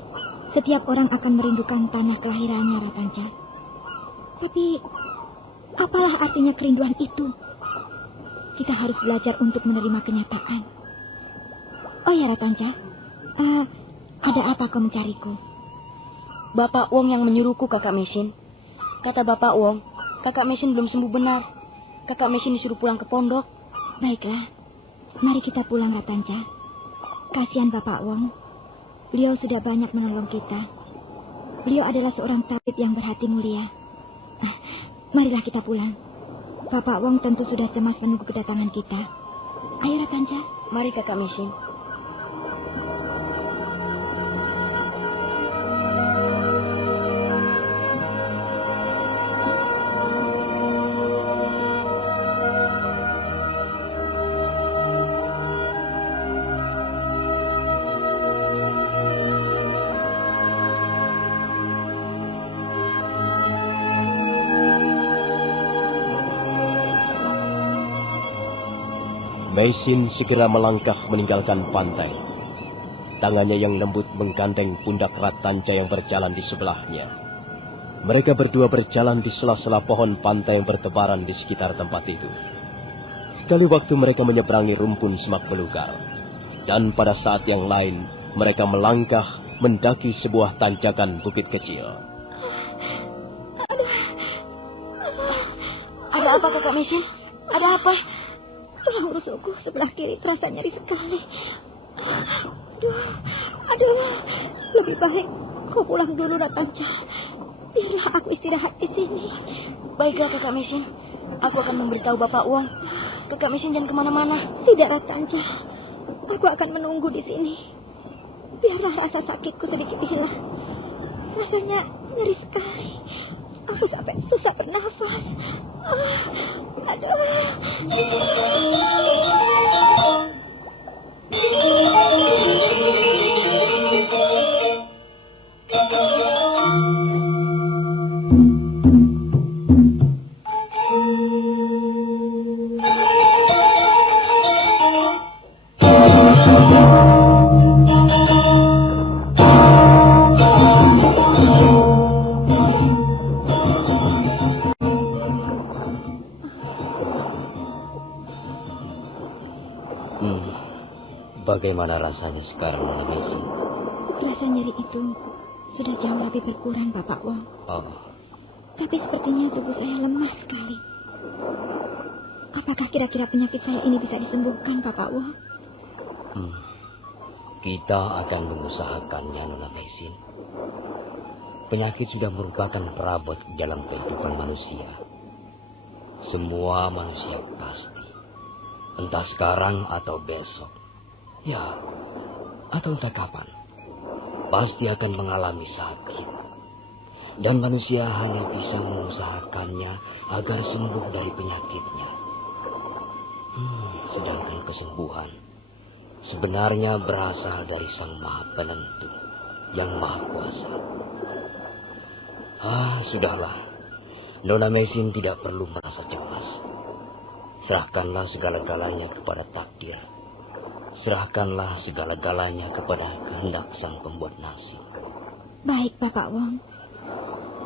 Setiap orang akan merindukan tanah kelahirannya, Ratanca. Tapi, apalah artinya kerinduan itu? Kita harus belajar untuk menerima kenyataan. Oh ya, Ratanca. Ada apa kau mencariku? Bapak Wong yang menyuruhku, Kakak Mesin. Kata Bapak Wong, Kakak Mesin belum sembuh benar. Kakak Mesin disuruh pulang ke pondok. Baiklah, mari kita pulang, Ratanca. Kasihan Bapak Wong. Beliau sudah banyak menolong kita. Beliau adalah seorang tabib yang berhati mulia. Marilah kita pulang. Bapak Wong tentu sudah cemas menunggu kedatangan kita. Ayo, Ratanca. Mari, Kakak Mesin. Meisin segera melangkah meninggalkan pantai. Tangannya yang lembut menggandeng pundak Ratanca yang berjalan di sebelahnya. Mereka berdua berjalan di sela-sela pohon pantai yang bertebaran di sekitar tempat itu. Sekali waktu mereka menyeberangi rumpun semak belukar. Dan pada saat yang lain, mereka melangkah mendaki sebuah tanjakan bukit kecil. Ada apa, Kakak Meisin? Ada apa? Tulang rusukku sebelah kiri terasa nyeri sekali. Aduh, lebih baik kau pulang dulu, Ratanca. Biarlah aku istirahat di sini. Baiklah, Kakak Meisin. Aku akan memberitahu Bapak Wong. Kakak Meisin jangan kemana-mana. Tidak, Ratanca. Aku akan menunggu di sini. Biarlah rasa sakitku sedikit hilang. Rasanya nyeri sekali. Aku sampai susah bernafas. Aduh. Bagaimana rasanya sekarang, Nona Meisin? Rasa nyeri itu sudah jauh lebih berkurang, Bapak Wong. Oh. Tapi sepertinya tubuh saya lemah sekali. Apakah kira-kira penyakit saya ini bisa disembuhkan, Bapak Wong? Kita akan mengusahakannya, Nona Meisin. Penyakit sudah merupakan perabot dalam kehidupan manusia. Semua manusia pasti, entah sekarang atau besok, ya, atau entah kapan, pasti akan mengalami sakit. Dan manusia hanya bisa mengusahakannya agar sembuh dari penyakitnya. Sedangkan kesembuhan sebenarnya berasal dari Sang Maha Penentu yang Maha Kuasa. Sudahlah. Nona Meisin tidak perlu merasa cemas. Serahkanlah segala-galanya kepada takdir. Serahkanlah segala-galanya kepada kehendak Sang Pembuat Nasib. Baik, Bapak Wong.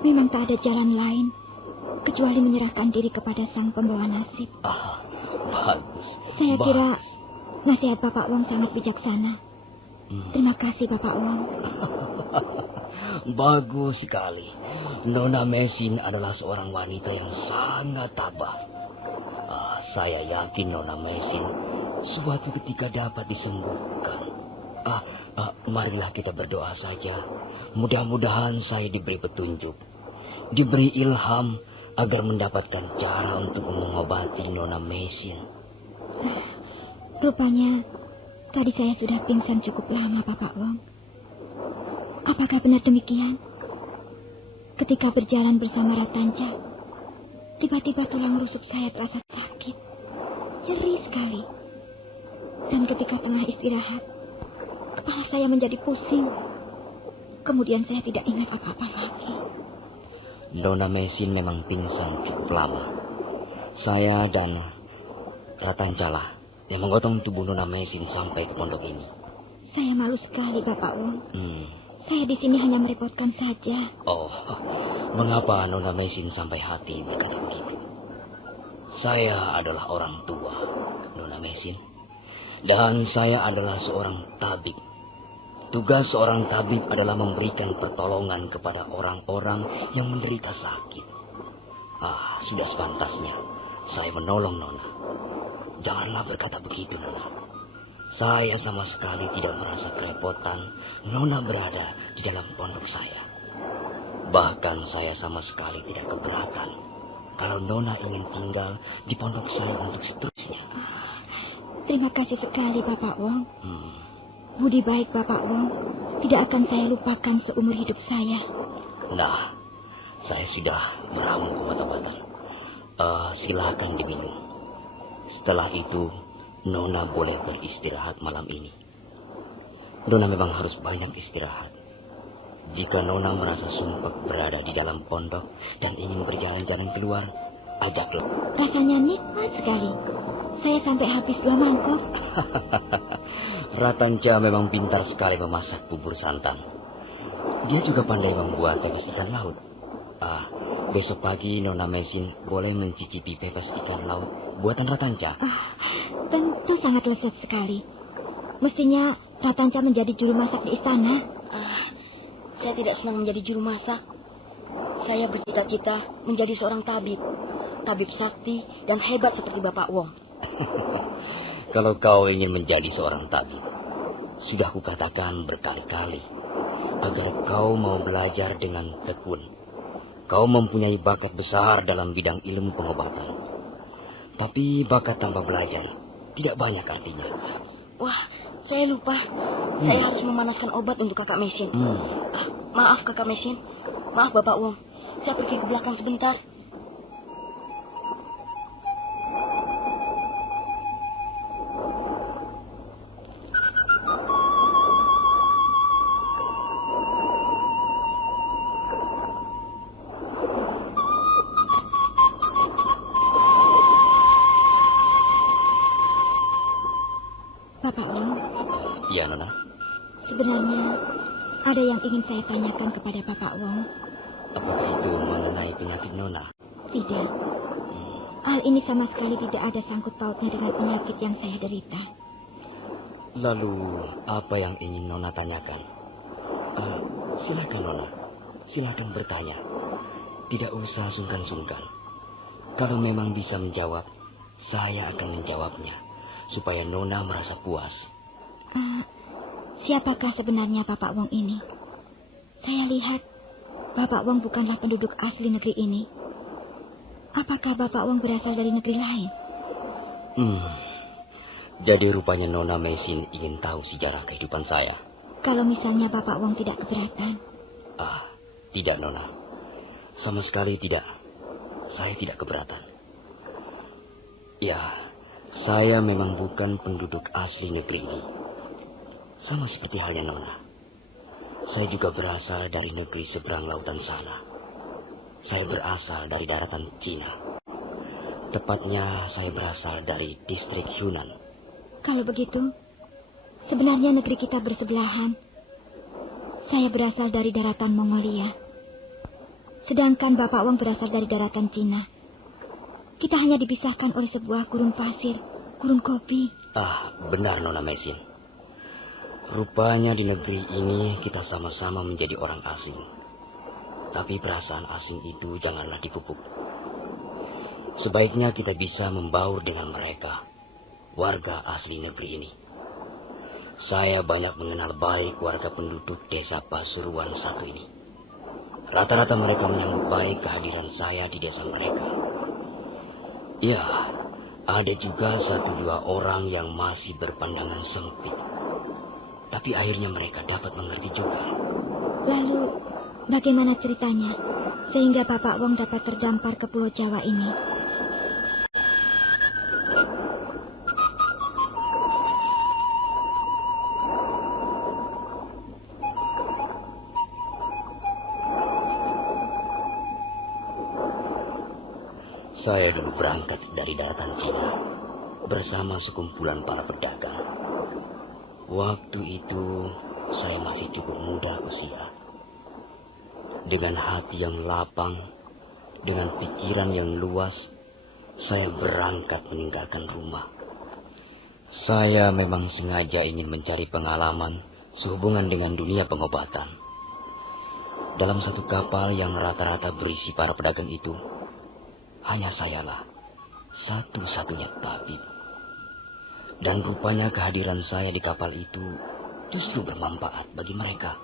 Memang tak ada jalan lain kecuali menyerahkan diri kepada Sang Pembawa Nasib. Bagus. Saya kira nasihat Bapak Wong sangat bijaksana. Terima kasih, Bapak Wong. Bagus sekali. Nona Meisin adalah seorang wanita yang sangat tabah. Saya yakin Nona Meisin suatu ketika dapat disembuhkan. Marilah kita berdoa saja. Mudah-mudahan saya diberi petunjuk, diberi ilham agar mendapatkan cara untuk mengobati Nona Meisin. Rupanya tadi saya sudah pingsan cukup lama, Bapak Wong. Apakah benar demikian? Ketika berjalan bersama Ratanca, tiba-tiba tulang rusuk saya terasa sakit, nyeri sekali. Dan ketika tengah istirahat, kepala saya menjadi pusing. Kemudian saya tidak ingat apa-apa lagi. Nona Meisin memang pingsan cukup lama. Saya dan Ratanca lah yang menggotong tubuh Nona Meisin sampai ke pondok ini. Saya malu sekali, Bapak Wong. Saya di sini hanya merepotkan saja. Mengapa Nona Meisin sampai hati berkata begitu? Saya adalah orang tua, Nona Meisin. Dan saya adalah seorang tabib. Tugas seorang tabib adalah memberikan pertolongan kepada orang-orang yang menderita sakit. Sudah sepantasnya saya menolong Nona. Janganlah berkata begitu, Nona. Saya sama sekali tidak merasa kerepotan Nona berada di dalam pondok saya. Bahkan saya sama sekali tidak keberatan kalau Nona ingin tinggal di pondok saya untuk seterusnya. Terima kasih sekali, Bapak Wong. Budi baik Bapak Wong tidak akan saya lupakan seumur hidup saya. Nah, saya sudah meramu obat-obatan. Silakan diminum. Setelah itu, Nona boleh beristirahat malam ini. Nona memang harus banyak istirahat. Jika Nona merasa sumpek berada di dalam pondok dan ingin berjalan-jalan keluar, Ajaklah. Rasanya nikmat sekali. Saya sampai habis 2 mangkok. Ratanca memang pintar sekali memasak bubur santan. Dia juga pandai membuat pepes ikan laut. Besok pagi Nona Mesin boleh mencicipi pepes ikan laut buatan Ratanca. Tentu sangat lezat sekali. Mestinya Ratanca menjadi juru masak di istana. Saya tidak senang menjadi juru masak. Saya bercita-cita menjadi seorang tabib. Tabib sakti dan hebat seperti Bapak Wong. Kalau kau ingin menjadi seorang tabib, sudah kukatakan berkali-kali agar kau mau belajar dengan tekun. Kau mempunyai bakat besar dalam bidang ilmu pengobatan. Tapi bakat tanpa belajar tidak banyak artinya. Wah, saya lupa. Saya harus memanaskan obat untuk Kakak Mesin. Maaf Kakak Mesin. Maaf Bapak Wong. Saya pergi ke belakang sebentar. Bapak Wong. Iya, Nona. Sebenarnya ada yang ingin saya tanyakan kepada Bapak Wong. Apakah itu mengenai penyakit Nona? Tidak. Hal ini sama sekali tidak ada sangkut pautnya dengan penyakit yang saya derita. Lalu, apa yang ingin Nona tanyakan? Silakan Nona. Silakan bertanya. Tidak usah sungkan-sungkan. Kalau memang bisa menjawab, saya akan menjawabnya. Supaya Nona merasa puas. Siapakah sebenarnya Bapak Wong ini? Saya lihat Bapak Wong bukanlah penduduk asli negeri ini. Apakah Bapak Wong berasal dari negeri lain? Jadi rupanya Nona Mesin ingin tahu sejarah kehidupan saya. Kalau misalnya Bapak Wong tidak keberatan. Tidak Nona. Sama sekali tidak. Saya tidak keberatan. Ya, saya memang bukan penduduk asli negeri ini. Sama seperti halnya Nona. Saya juga berasal dari negeri seberang lautan sana. Saya berasal dari daratan Cina. Tepatnya saya berasal dari distrik Hunan. Kalau begitu, sebenarnya negeri kita bersebelahan. Saya berasal dari daratan Mongolia. Sedangkan Bapak Wong berasal dari daratan Cina. Kita hanya dipisahkan oleh sebuah gurun pasir, gurun kopi. Benar Nona Mesin. Rupanya di negeri ini kita sama-sama menjadi orang asing. Tapi perasaan asing itu janganlah dipupuk. Sebaiknya kita bisa membaur dengan mereka, warga asli negeri ini. Saya banyak mengenal baik warga penduduk desa Pasuruan satu ini. Rata-rata mereka menyambut baik kehadiran saya di desa mereka. Ya, ada juga 1-2 orang yang masih berpandangan sempit. Tapi akhirnya mereka dapat mengerti juga. Lalu, bagaimana ceritanya sehingga Bapak Wong dapat terdampar ke Pulau Jawa ini? Saya dulu berangkat dari daratan Cina bersama sekumpulan para pedagang. Waktu itu saya masih cukup muda usia. Dengan hati yang lapang, dengan pikiran yang luas, saya berangkat meninggalkan rumah. Saya memang sengaja ingin mencari pengalaman sehubungan dengan dunia pengobatan. Dalam satu kapal yang rata-rata berisi para pedagang itu, hanya sayalah satu-satunya tabib. Dan rupanya kehadiran saya di kapal itu justru bermanfaat bagi mereka.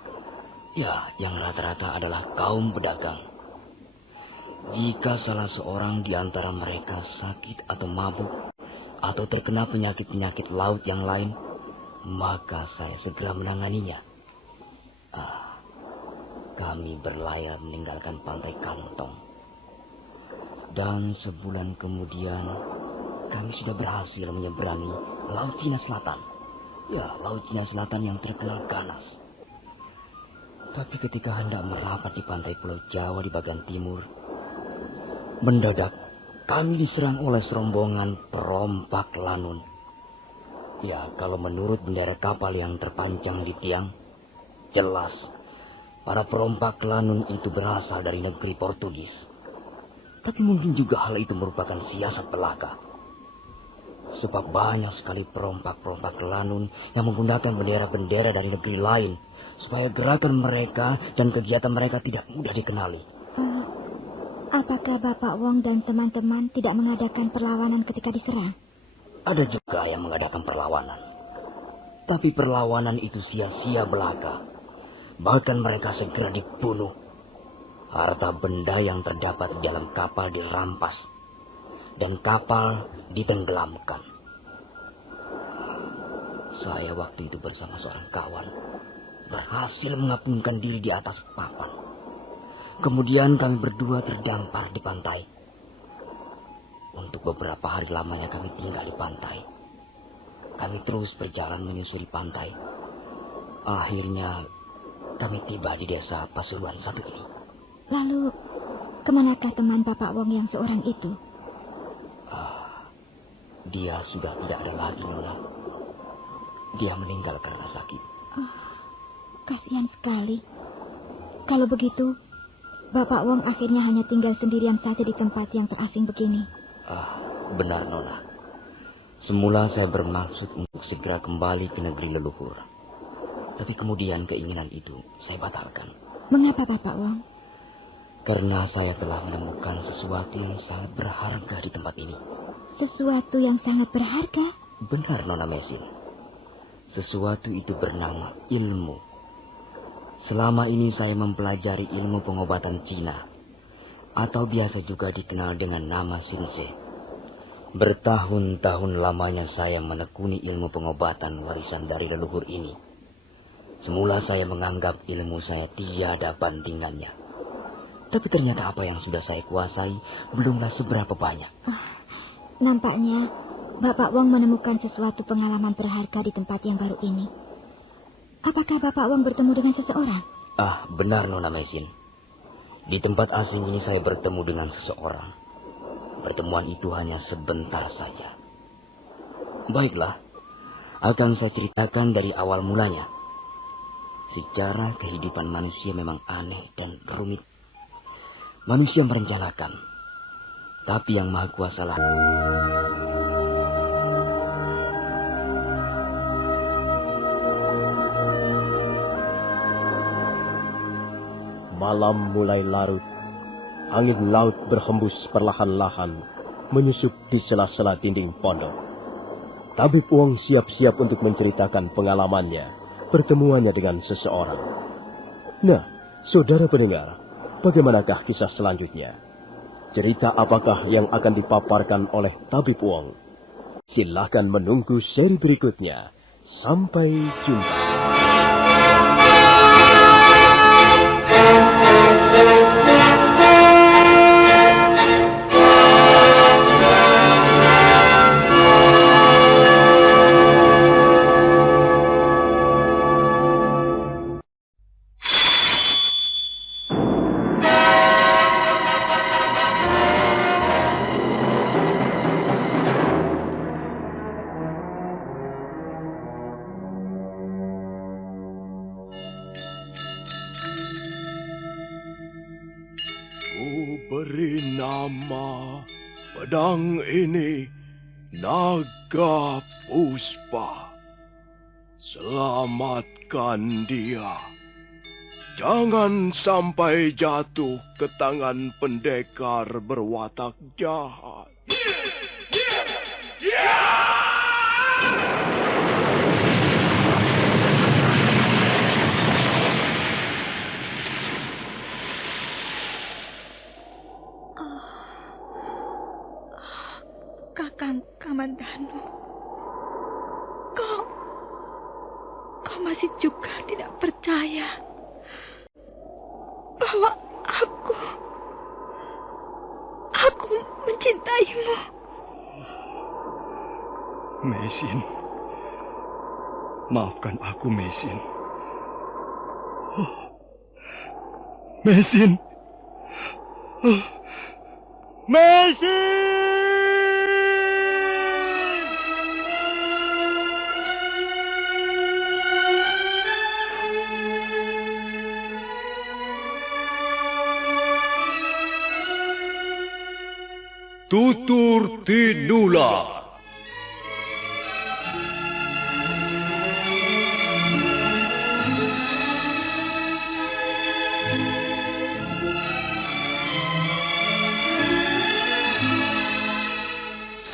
Ya, yang rata-rata adalah kaum pedagang. Jika salah seorang di antara mereka sakit atau mabuk, atau terkena penyakit-penyakit laut yang lain, maka saya segera menanganinya. Kami berlayar meninggalkan pantai Kantong. Dan sebulan kemudian, kami sudah berhasil menyeberangi Laut Cina Selatan. Ya, Laut Cina Selatan yang terkenal ganas. Tapi ketika hendak merapat di pantai Pulau Jawa di bagian timur, mendadak kami diserang oleh serombongan perompak Lanun. Ya, kalau menurut bendera kapal yang terpancang di tiang, jelas para perompak Lanun itu berasal dari negeri Portugis. Tapi mungkin juga hal itu merupakan siasat belaka. Sebab banyak sekali perompak-perompak Lanun yang menggunakan bendera-bendera dari negeri lain, supaya gerakan mereka dan kegiatan mereka tidak mudah dikenali. Apakah Bapak Wong dan teman-teman tidak mengadakan perlawanan ketika diserang? Ada juga yang mengadakan perlawanan. Tapi perlawanan itu sia-sia belaka. Bahkan mereka segera dibunuh. Harta benda yang terdapat di dalam kapal dirampas. Dan kapal ditenggelamkan. Saya waktu itu bersama seorang kawan berhasil mengapungkan diri di atas papan. Kemudian kami berdua terdampar di pantai. Untuk beberapa hari lamanya kami tinggal di pantai. Kami terus berjalan menyusuri pantai. Akhirnya kami tiba di desa Pasuruan satu ini. Lalu, kemanakah teman Bapak Wong yang seorang itu? Dia sudah tidak ada lagi, Nona. Dia meninggal karena sakit. Kasihan sekali. Kalau begitu, Bapak Wong akhirnya hanya tinggal sendirian saja di tempat yang terasing begini. Benar, Nona. Semula saya bermaksud untuk segera kembali ke negeri leluhur. Tapi kemudian keinginan itu saya batalkan. Mengapa, Bapak Wong? Karena saya telah menemukan sesuatu yang sangat berharga di tempat ini. Sesuatu yang sangat berharga? Benar, Nona Mesin. Sesuatu itu bernama ilmu. Selama ini saya mempelajari ilmu pengobatan Cina, atau biasa juga dikenal dengan nama Sinse. Bertahun-tahun lamanya saya menekuni ilmu pengobatan warisan dari leluhur ini. Semula saya menganggap ilmu saya tiada bandingannya. Tapi ternyata apa yang sudah saya kuasai belumlah seberapa banyak. Nampaknya Bapak Wong menemukan sesuatu pengalaman berharga di tempat yang baru ini. Apakah Bapak Wong bertemu dengan seseorang? Benar, Nona Mesin. Di tempat asing ini saya bertemu dengan seseorang. Pertemuan itu hanya sebentar saja. Baiklah, akan saya ceritakan dari awal mulanya. Secara kehidupan manusia memang aneh dan rumit. Manusia merencanakan, tapi yang Maha Kuasa lah. Malam mulai larut. Angin laut berhembus perlahan-lahan menyusup di sela-sela dinding pondok. Tabib Wong siap-siap untuk menceritakan pengalamannya, pertemuannya dengan seseorang. Nah, saudara pendengar, bagaimanakah kisah selanjutnya? Cerita apakah yang akan dipaparkan oleh Tabib Wong? Silakan menunggu seri berikutnya. Sampai jumpa. Beri nama pedang ini Naga Puspa. Selamatkan dia. Jangan sampai jatuh ke tangan pendekar berwatak jahat. Kakang Kamandanu, kau masih juga tidak percaya bahwa aku mencintaimu. Mesin, maafkan aku, Mesin. Mesin! Tutur Tinula.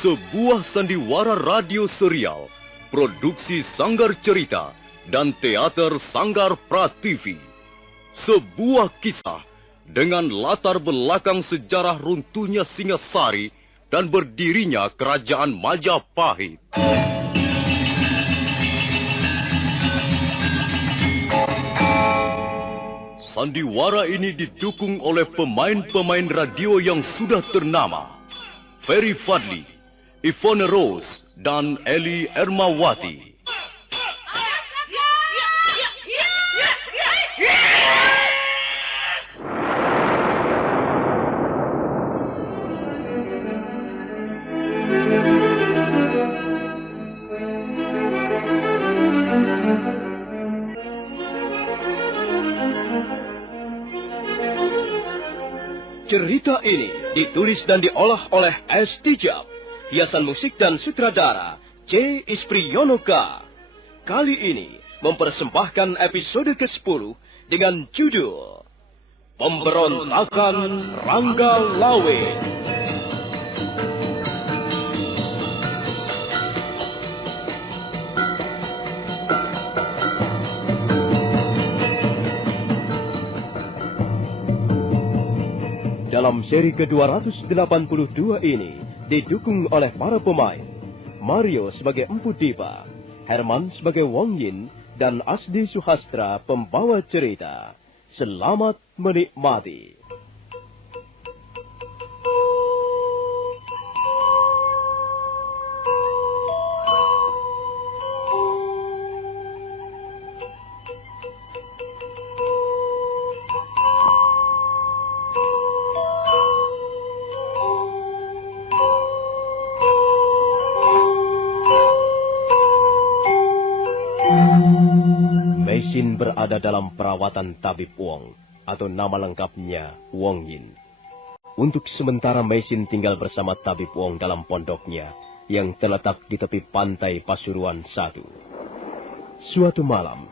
Sebuah sandiwara radio serial, produksi Sanggar Cerita dan teater Sanggar Prativi. Sebuah kisah dengan latar belakang sejarah runtuhnya Singasari dan berdirinya Kerajaan Majapahit. Sandiwara ini didukung oleh pemain-pemain radio yang sudah ternama. Ferry Fadli, Ivone Rose, dan Eli Ermawati. Cerita ini ditulis dan diolah oleh S. Tijab. Hiasan musik dan sutradara C. Ispriyonoka. Kali ini mempersembahkan episode ke-10 dengan judul Pemberontakan Rangga Lawe. Dalam seri ke-282 ini didukung oleh para pemain Mario sebagai Empu Dipa, Herman sebagai Wong Yin, dan Asdi Suhastra pembawa cerita. Selamat menikmati. Mesin berada dalam perawatan Tabib Wong, atau nama lengkapnya Wong Yin. Untuk sementara Mesin tinggal bersama Tabib Wong dalam pondoknya yang terletak di tepi pantai Pasuruan 1. Suatu malam,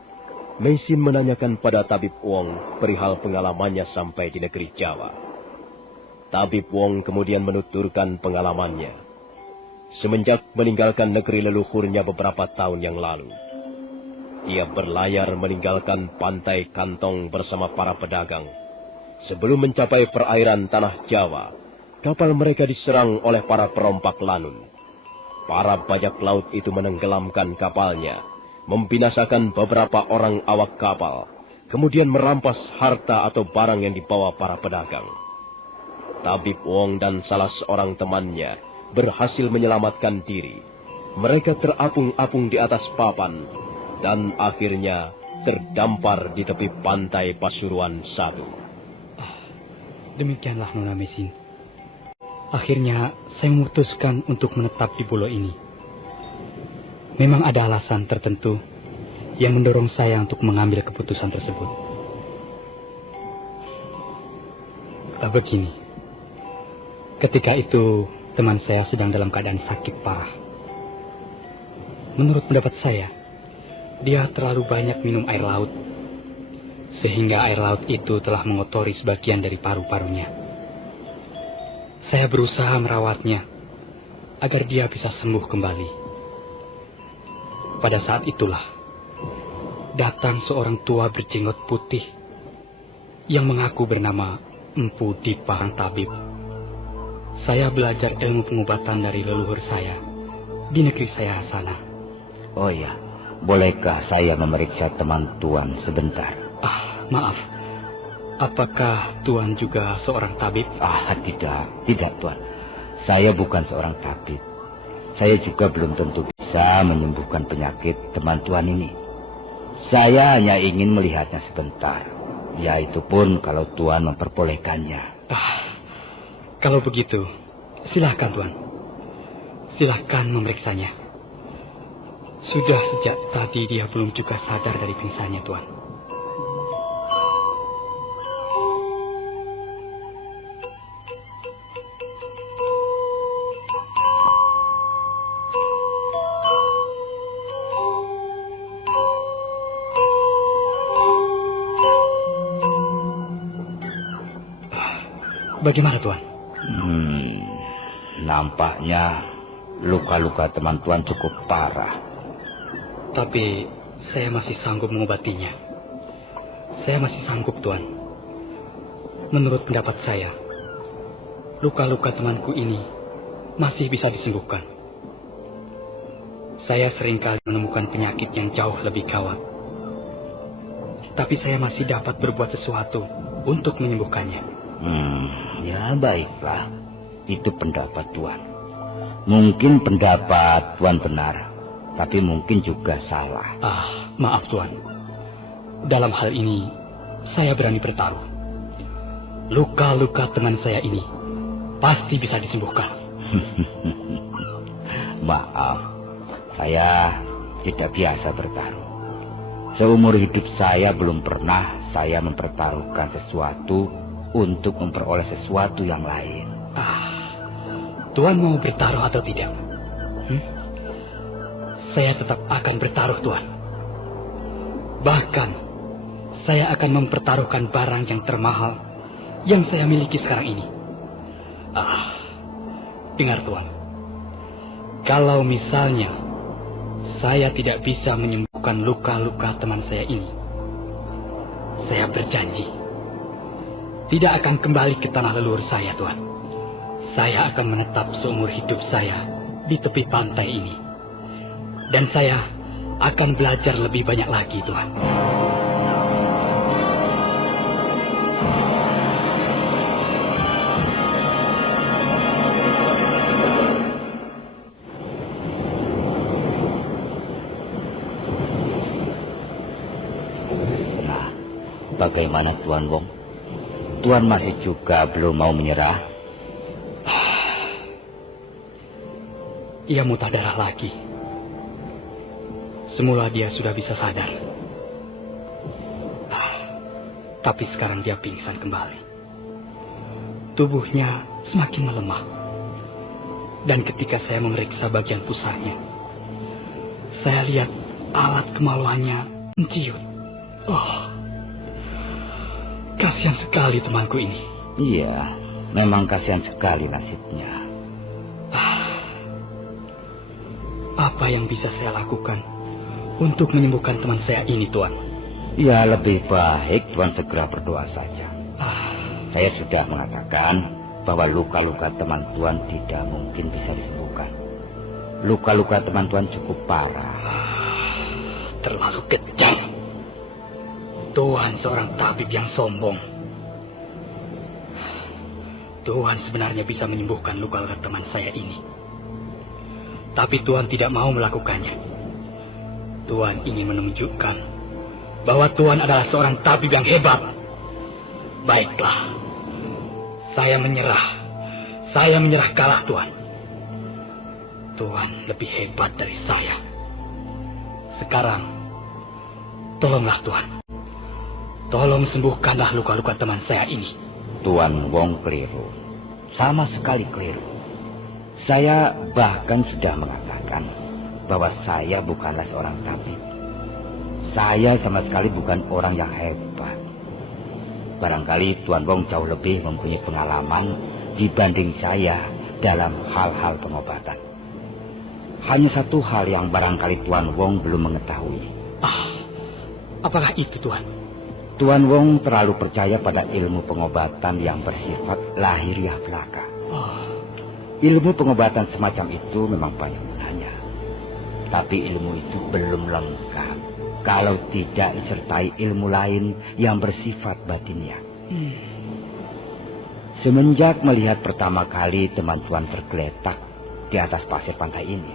Mesin menanyakan pada Tabib Wong perihal pengalamannya sampai di negeri Jawa. Tabib Wong kemudian menuturkan pengalamannya. Semenjak meninggalkan negeri leluhurnya beberapa tahun yang lalu, ia berlayar meninggalkan pantai Kantong bersama para pedagang. Sebelum mencapai perairan tanah Jawa, kapal mereka diserang oleh para perompak Lanun. Para bajak laut itu menenggelamkan kapalnya, membinasakan beberapa orang awak kapal, kemudian merampas harta atau barang yang dibawa para pedagang. Tabib Wong dan salah seorang temannya berhasil menyelamatkan diri. Mereka terapung-apung di atas papan, dan akhirnya terdampar di tepi pantai Pasuruan 1. Demikianlah Nona Mesin. Akhirnya saya memutuskan untuk menetap di pulau ini. Memang ada alasan tertentu yang mendorong saya untuk mengambil keputusan tersebut. Begini, ketika itu teman saya sedang dalam keadaan sakit parah. Menurut pendapat saya, dia terlalu banyak minum air laut, sehingga air laut itu telah mengotori sebagian dari paru-parunya. Saya berusaha merawatnya, agar dia bisa sembuh kembali. Pada saat itulah, datang seorang tua berjenggot putih, yang mengaku bernama Empu Dipa Tabib. Saya belajar ilmu pengobatan dari leluhur saya, di negeri saya sana. Oh ya. Bolehkah saya memeriksa teman Tuan sebentar? Maaf. Apakah Tuan juga seorang tabib? Tidak Tuan. Saya bukan seorang tabib. Saya juga belum tentu bisa menyembuhkan penyakit teman Tuan ini. Saya hanya ingin melihatnya sebentar. Ya itu pun kalau Tuan memperbolehkannya. Kalau begitu, silahkan Tuan. Silahkan memeriksanya. Sudah sejak tadi dia belum juga sadar dari pingsannya, Tuan. Bagaimana, Tuan? Nampaknya luka-luka teman Tuan cukup parah. Tapi saya masih sanggup mengobatinya. Saya masih sanggup, Tuan. Menurut pendapat saya, luka-luka temanku ini masih bisa disembuhkan. Saya seringkali menemukan penyakit yang jauh lebih gawat. Tapi saya masih dapat berbuat sesuatu untuk menyembuhkannya. Ya baiklah, itu pendapat Tuan. Mungkin pendapat Tuan benar, tapi mungkin juga salah. Maaf Tuan. Dalam hal ini, saya berani bertaruh. Luka-luka teman saya ini pasti bisa disembuhkan. Maaf, saya tidak biasa bertaruh. Seumur hidup saya belum pernah saya mempertaruhkan sesuatu untuk memperoleh sesuatu yang lain. Tuan mau bertaruh atau tidak? Saya tetap akan bertaruh, Tuan. Bahkan, saya akan mempertaruhkan barang yang termahal yang saya miliki sekarang ini. Dengar, Tuan. Kalau misalnya saya tidak bisa menyembuhkan luka-luka teman saya ini, saya berjanji tidak akan kembali ke tanah leluhur saya, Tuan. Saya akan menetap seumur hidup saya di tepi pantai ini. Dan saya akan belajar lebih banyak lagi, Tuan. Nah, bagaimana Tuan Wong? Tuan masih juga belum mau menyerah? Ia muntah darah lagi. Semula dia sudah bisa sadar. Tapi sekarang dia pingsan kembali. Tubuhnya semakin melemah. Dan ketika saya memeriksa bagian pusarnya, saya lihat alat kemaluannya menciut. Kasihan sekali temanku ini. Iya, memang kasihan sekali nasibnya. Apa yang bisa saya lakukan untuk menyembuhkan teman saya ini, Tuan? Ya, lebih baik Tuan segera berdoa saja. Saya sudah mengatakan bahwa luka-luka teman Tuan tidak mungkin bisa disembuhkan. Luka-luka teman Tuan cukup parah. Terlalu kejam. Tuhan seorang tabib yang sombong. Tuhan sebenarnya bisa menyembuhkan luka-luka teman saya ini. Tapi Tuhan tidak mau melakukannya. Tuhan ingin menunjukkan bahwa Tuhan adalah seorang tabib yang hebat. Baiklah. Saya menyerah. Saya menyerah kalah, Tuhan. Tuhan lebih hebat dari saya. Sekarang, tolonglah Tuhan. Tolong sembuhkanlah luka-luka teman saya ini. Tuan Wong keliru. Sama sekali keliru. Saya bahkan sudah mengatakan bahwa saya bukanlah seorang tabib. Saya sama sekali bukan orang yang hebat. Barangkali Tuan Wong jauh lebih mempunyai pengalaman dibanding saya dalam hal-hal pengobatan. Hanya satu hal yang barangkali Tuan Wong belum mengetahui. Apakah itu, Tuan? Tuan Wong terlalu percaya pada ilmu pengobatan yang bersifat lahiriah belaka. Ilmu pengobatan semacam itu memang banyak gunanya. Tapi ilmu itu belum lengkap kalau tidak disertai ilmu lain yang bersifat batiniah. Semenjak melihat pertama kali teman Tuan tergeletak di atas pasir pantai ini,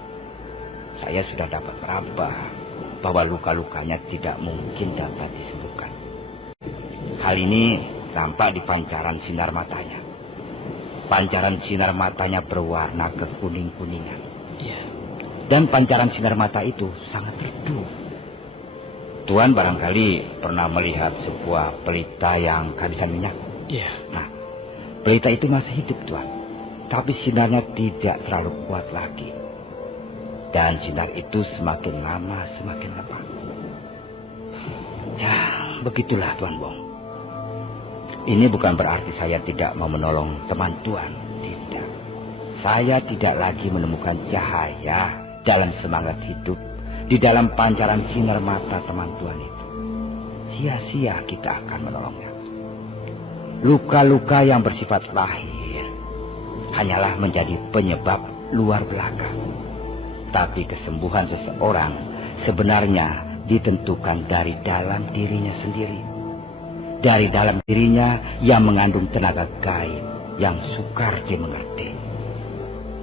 saya sudah dapat meraba bahwa luka-lukanya tidak mungkin dapat disembuhkan. Hal ini tampak di pancaran sinar matanya. pancaran sinar matanya berwarna kekuning-kuningan. Iya. Dan pancaran sinar mata itu sangat redup. Tuan barangkali pernah melihat sebuah pelita yang kehabisan minyak. Iya. Nah, pelita itu masih hidup, Tuan. Tapi sinarnya tidak terlalu kuat lagi. Dan sinar itu semakin lama semakin lemah. Ya, begitulah Tuan Wong. Ini bukan berarti saya tidak mau menolong teman Tuan. Tidak. Saya tidak lagi menemukan cahaya dalam semangat hidup di dalam pancaran sinar mata teman Tuan itu. Sia-sia kita akan menolongnya. Luka-luka yang bersifat lahir hanyalah menjadi penyebab luar belakang. Tapi kesembuhan seseorang sebenarnya ditentukan dari dalam dirinya sendiri. Dari dalam dirinya yang mengandung tenaga gaib yang sukar dimengerti.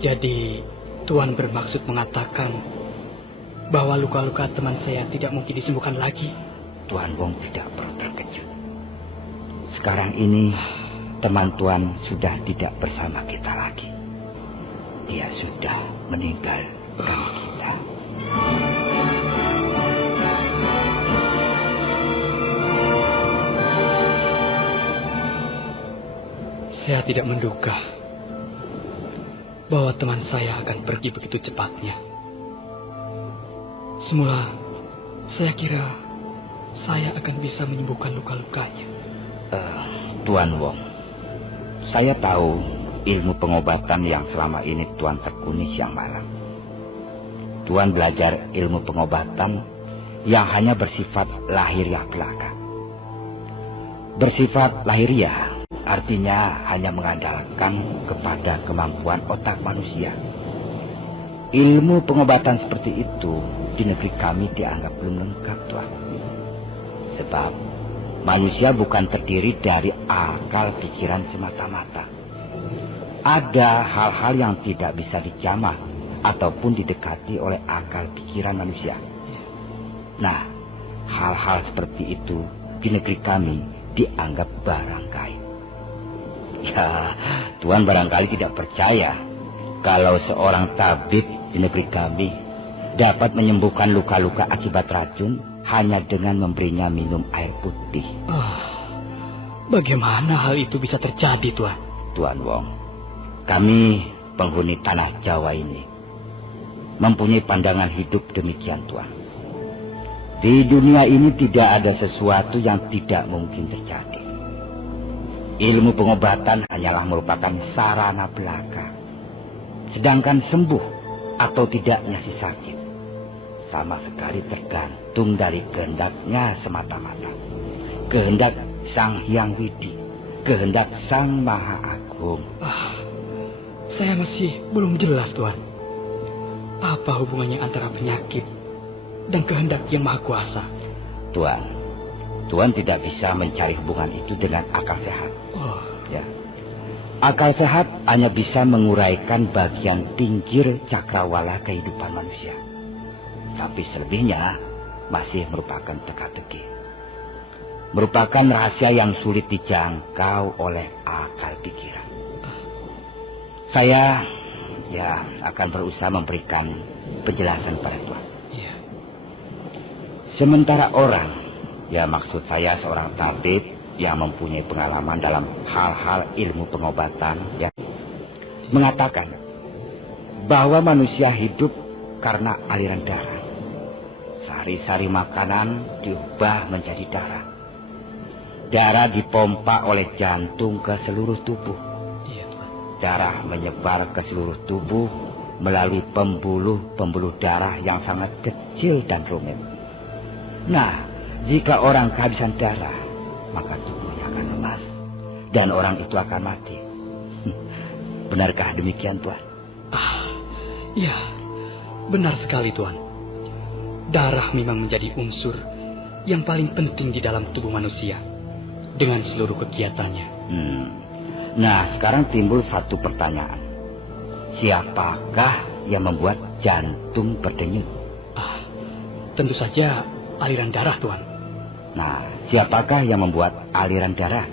Jadi, Tuan bermaksud mengatakan bahwa luka-luka teman saya tidak mungkin disembuhkan lagi? Tuan Wong tidak perlu terkejut. Sekarang ini, teman Tuan sudah tidak bersama kita lagi. Dia sudah meninggal bersama kita. Saya tidak menduga bahwa teman saya akan pergi begitu cepatnya. Semula, saya kira saya akan bisa menyembuhkan luka-lukanya. Tuan Wong, saya tahu ilmu pengobatan yang selama ini Tuan tekuni siang malam. Tuan belajar ilmu pengobatan yang hanya bersifat lahiriah belaka. Bersifat lahiriah artinya hanya mengandalkan kepada kemampuan otak manusia. Ilmu pengobatan seperti itu di negeri kami dianggap belum lengkap, Tuan. Sebab manusia bukan terdiri dari akal pikiran semata-mata. Ada hal-hal yang tidak bisa dijamah ataupun didekati oleh akal pikiran manusia. Nah, hal-hal seperti itu di negeri kami dianggap barang gaib. Ya, Tuan barangkali tidak percaya kalau seorang tabib di negeri kami dapat menyembuhkan luka-luka akibat racun hanya dengan memberinya minum air putih. Bagaimana hal itu bisa terjadi, Tuan? Tuan Wong, kami penghuni tanah Jawa ini mempunyai pandangan hidup demikian, Tuan. Di dunia ini tidak ada sesuatu yang tidak mungkin terjadi. Ilmu pengobatan hanyalah merupakan sarana belaka. Sedangkan sembuh atau tidaknya si sakit sama sekali tergantung dari kehendaknya semata-mata. Kehendak Sang Hyang Widi, kehendak Sang Maha Agung. Saya masih belum jelas, Tuan. Apa hubungannya antara penyakit dan kehendak Yang Maha Kuasa? Tuan tidak bisa mencari hubungan itu dengan akal sehat. Ya. Akal sehat hanya bisa menguraikan bagian pinggir cakrawala kehidupan manusia. Tapi selebihnya masih merupakan teka-teki. Merupakan rahasia yang sulit dijangkau oleh akal pikiran. Saya akan berusaha memberikan penjelasan pada Tuan. Iya. Sementara orang, maksud saya seorang tabib yang mempunyai pengalaman dalam hal-hal ilmu pengobatan, mengatakan bahwa manusia hidup karena aliran darah. Sari-sari makanan diubah menjadi darah. Darah dipompa oleh jantung ke seluruh tubuh. Darah menyebar ke seluruh tubuh melalui pembuluh darah yang sangat kecil dan rumit. Nah, jika orang kehabisan darah, maka tubuhnya akan lemas dan orang itu akan mati. Benarkah demikian, Tuan? Ya, benar sekali, Tuan. Darah memang menjadi unsur yang paling penting di dalam tubuh manusia dengan seluruh kegiatannya. Nah, sekarang timbul satu pertanyaan. Siapakah yang membuat jantung berdenyut? Tentu saja aliran darah, Tuan. Nah, siapakah yang membuat aliran darah?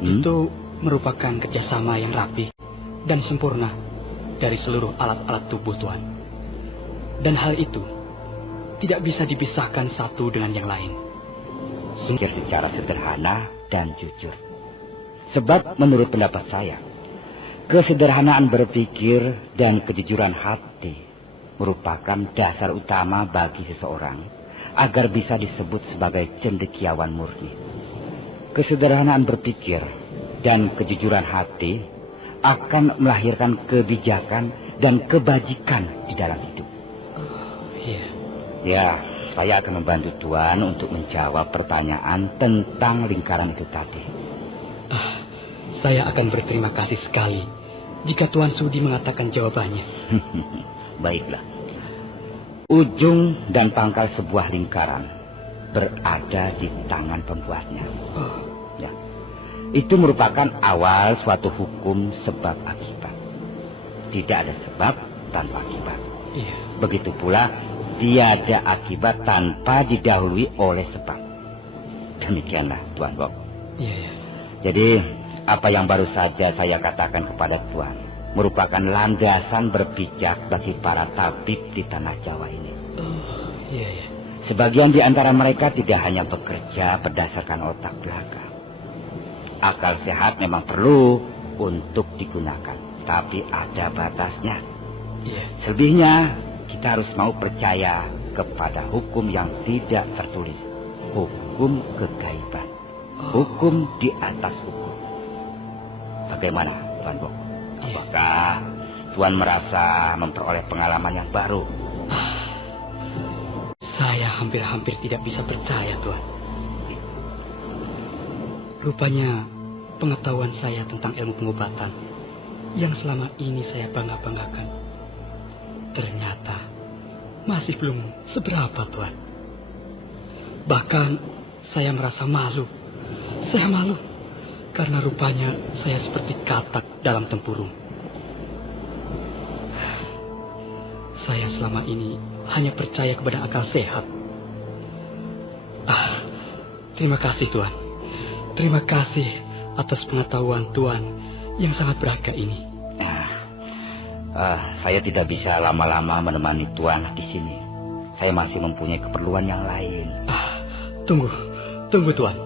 Itu merupakan kerjasama yang rapi dan sempurna dari seluruh alat-alat tubuh Tuan. Dan hal itu tidak bisa dipisahkan satu dengan yang lain. Secara sederhana dan jujur. Sebab menurut pendapat saya, kesederhanaan berpikir dan kejujuran hati merupakan dasar utama bagi seseorang agar bisa disebut sebagai cendekiawan murni. Kesederhanaan berpikir dan kejujuran hati akan melahirkan kebijakan dan kebajikan di dalam hidup. Ya, saya akan membantu Tuan untuk menjawab pertanyaan tentang lingkaran itu tadi. Saya akan berterima kasih sekali jika Tuan sudi mengatakan jawabannya. Baiklah. Ujung dan pangkal sebuah lingkaran berada di tangan pembuatnya. Ya. Itu merupakan awal suatu hukum sebab akibat. Tidak ada sebab tanpa akibat. Iya. Begitu pula tiada akibat tanpa didahului oleh sebab. Demikianlah Tuan Bok. Iya. Jadi apa yang baru saja saya katakan kepada Tuan merupakan landasan berpijak bagi para tabib di tanah Jawa ini. Iya. Sebagian di antara mereka tidak hanya bekerja berdasarkan otak belaka. Akal sehat memang perlu untuk digunakan, tapi ada batasnya. Iya. Selebihnya kita harus mau percaya kepada hukum yang tidak tertulis, hukum kegaiban, hukum di atas hukum. Bagaimana, Tuan Bok? Apakah Tuan merasa memperoleh pengalaman yang baru? Saya hampir-hampir tidak bisa percaya, Tuan. Rupanya pengetahuan saya tentang ilmu pengobatan yang selama ini saya bangga-banggakan ternyata masih belum seberapa, Tuan. Bahkan saya merasa malu. Saya malu karena rupanya saya seperti katak dalam tempurung. Saya selama ini hanya percaya kepada akal sehat. Terima kasih, Tuan. Terima kasih atas pengetahuan Tuan yang sangat berharga ini. Saya tidak bisa lama-lama menemani Tuan di sini. Saya masih mempunyai keperluan yang lain. Tunggu Tuan.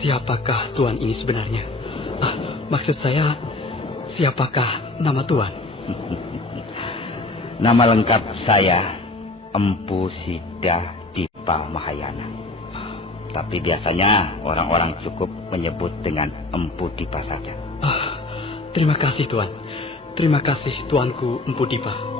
Siapakah Tuan ini sebenarnya? Maksud saya, siapakah nama Tuan? Nama lengkap saya Empu Sidah Dipa Mahayana. Tapi biasanya orang-orang cukup menyebut dengan Empu Dipa saja. Terima kasih, Tuan. Terima kasih, Tuanku Empu Dipa.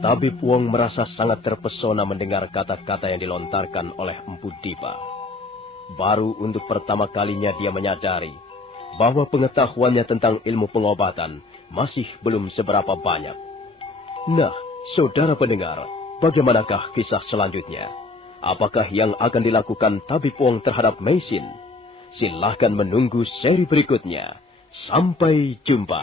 Tabib Wong merasa sangat terpesona mendengar kata-kata yang dilontarkan oleh Empu Dipa. Baru untuk pertama kalinya dia menyadari bahwa pengetahuannya tentang ilmu pengobatan masih belum seberapa banyak. Nah, saudara pendengar, bagaimanakah kisah selanjutnya? Apakah yang akan dilakukan Tabib Wong terhadap Meisin? Silahkan menunggu seri berikutnya. Sampai jumpa.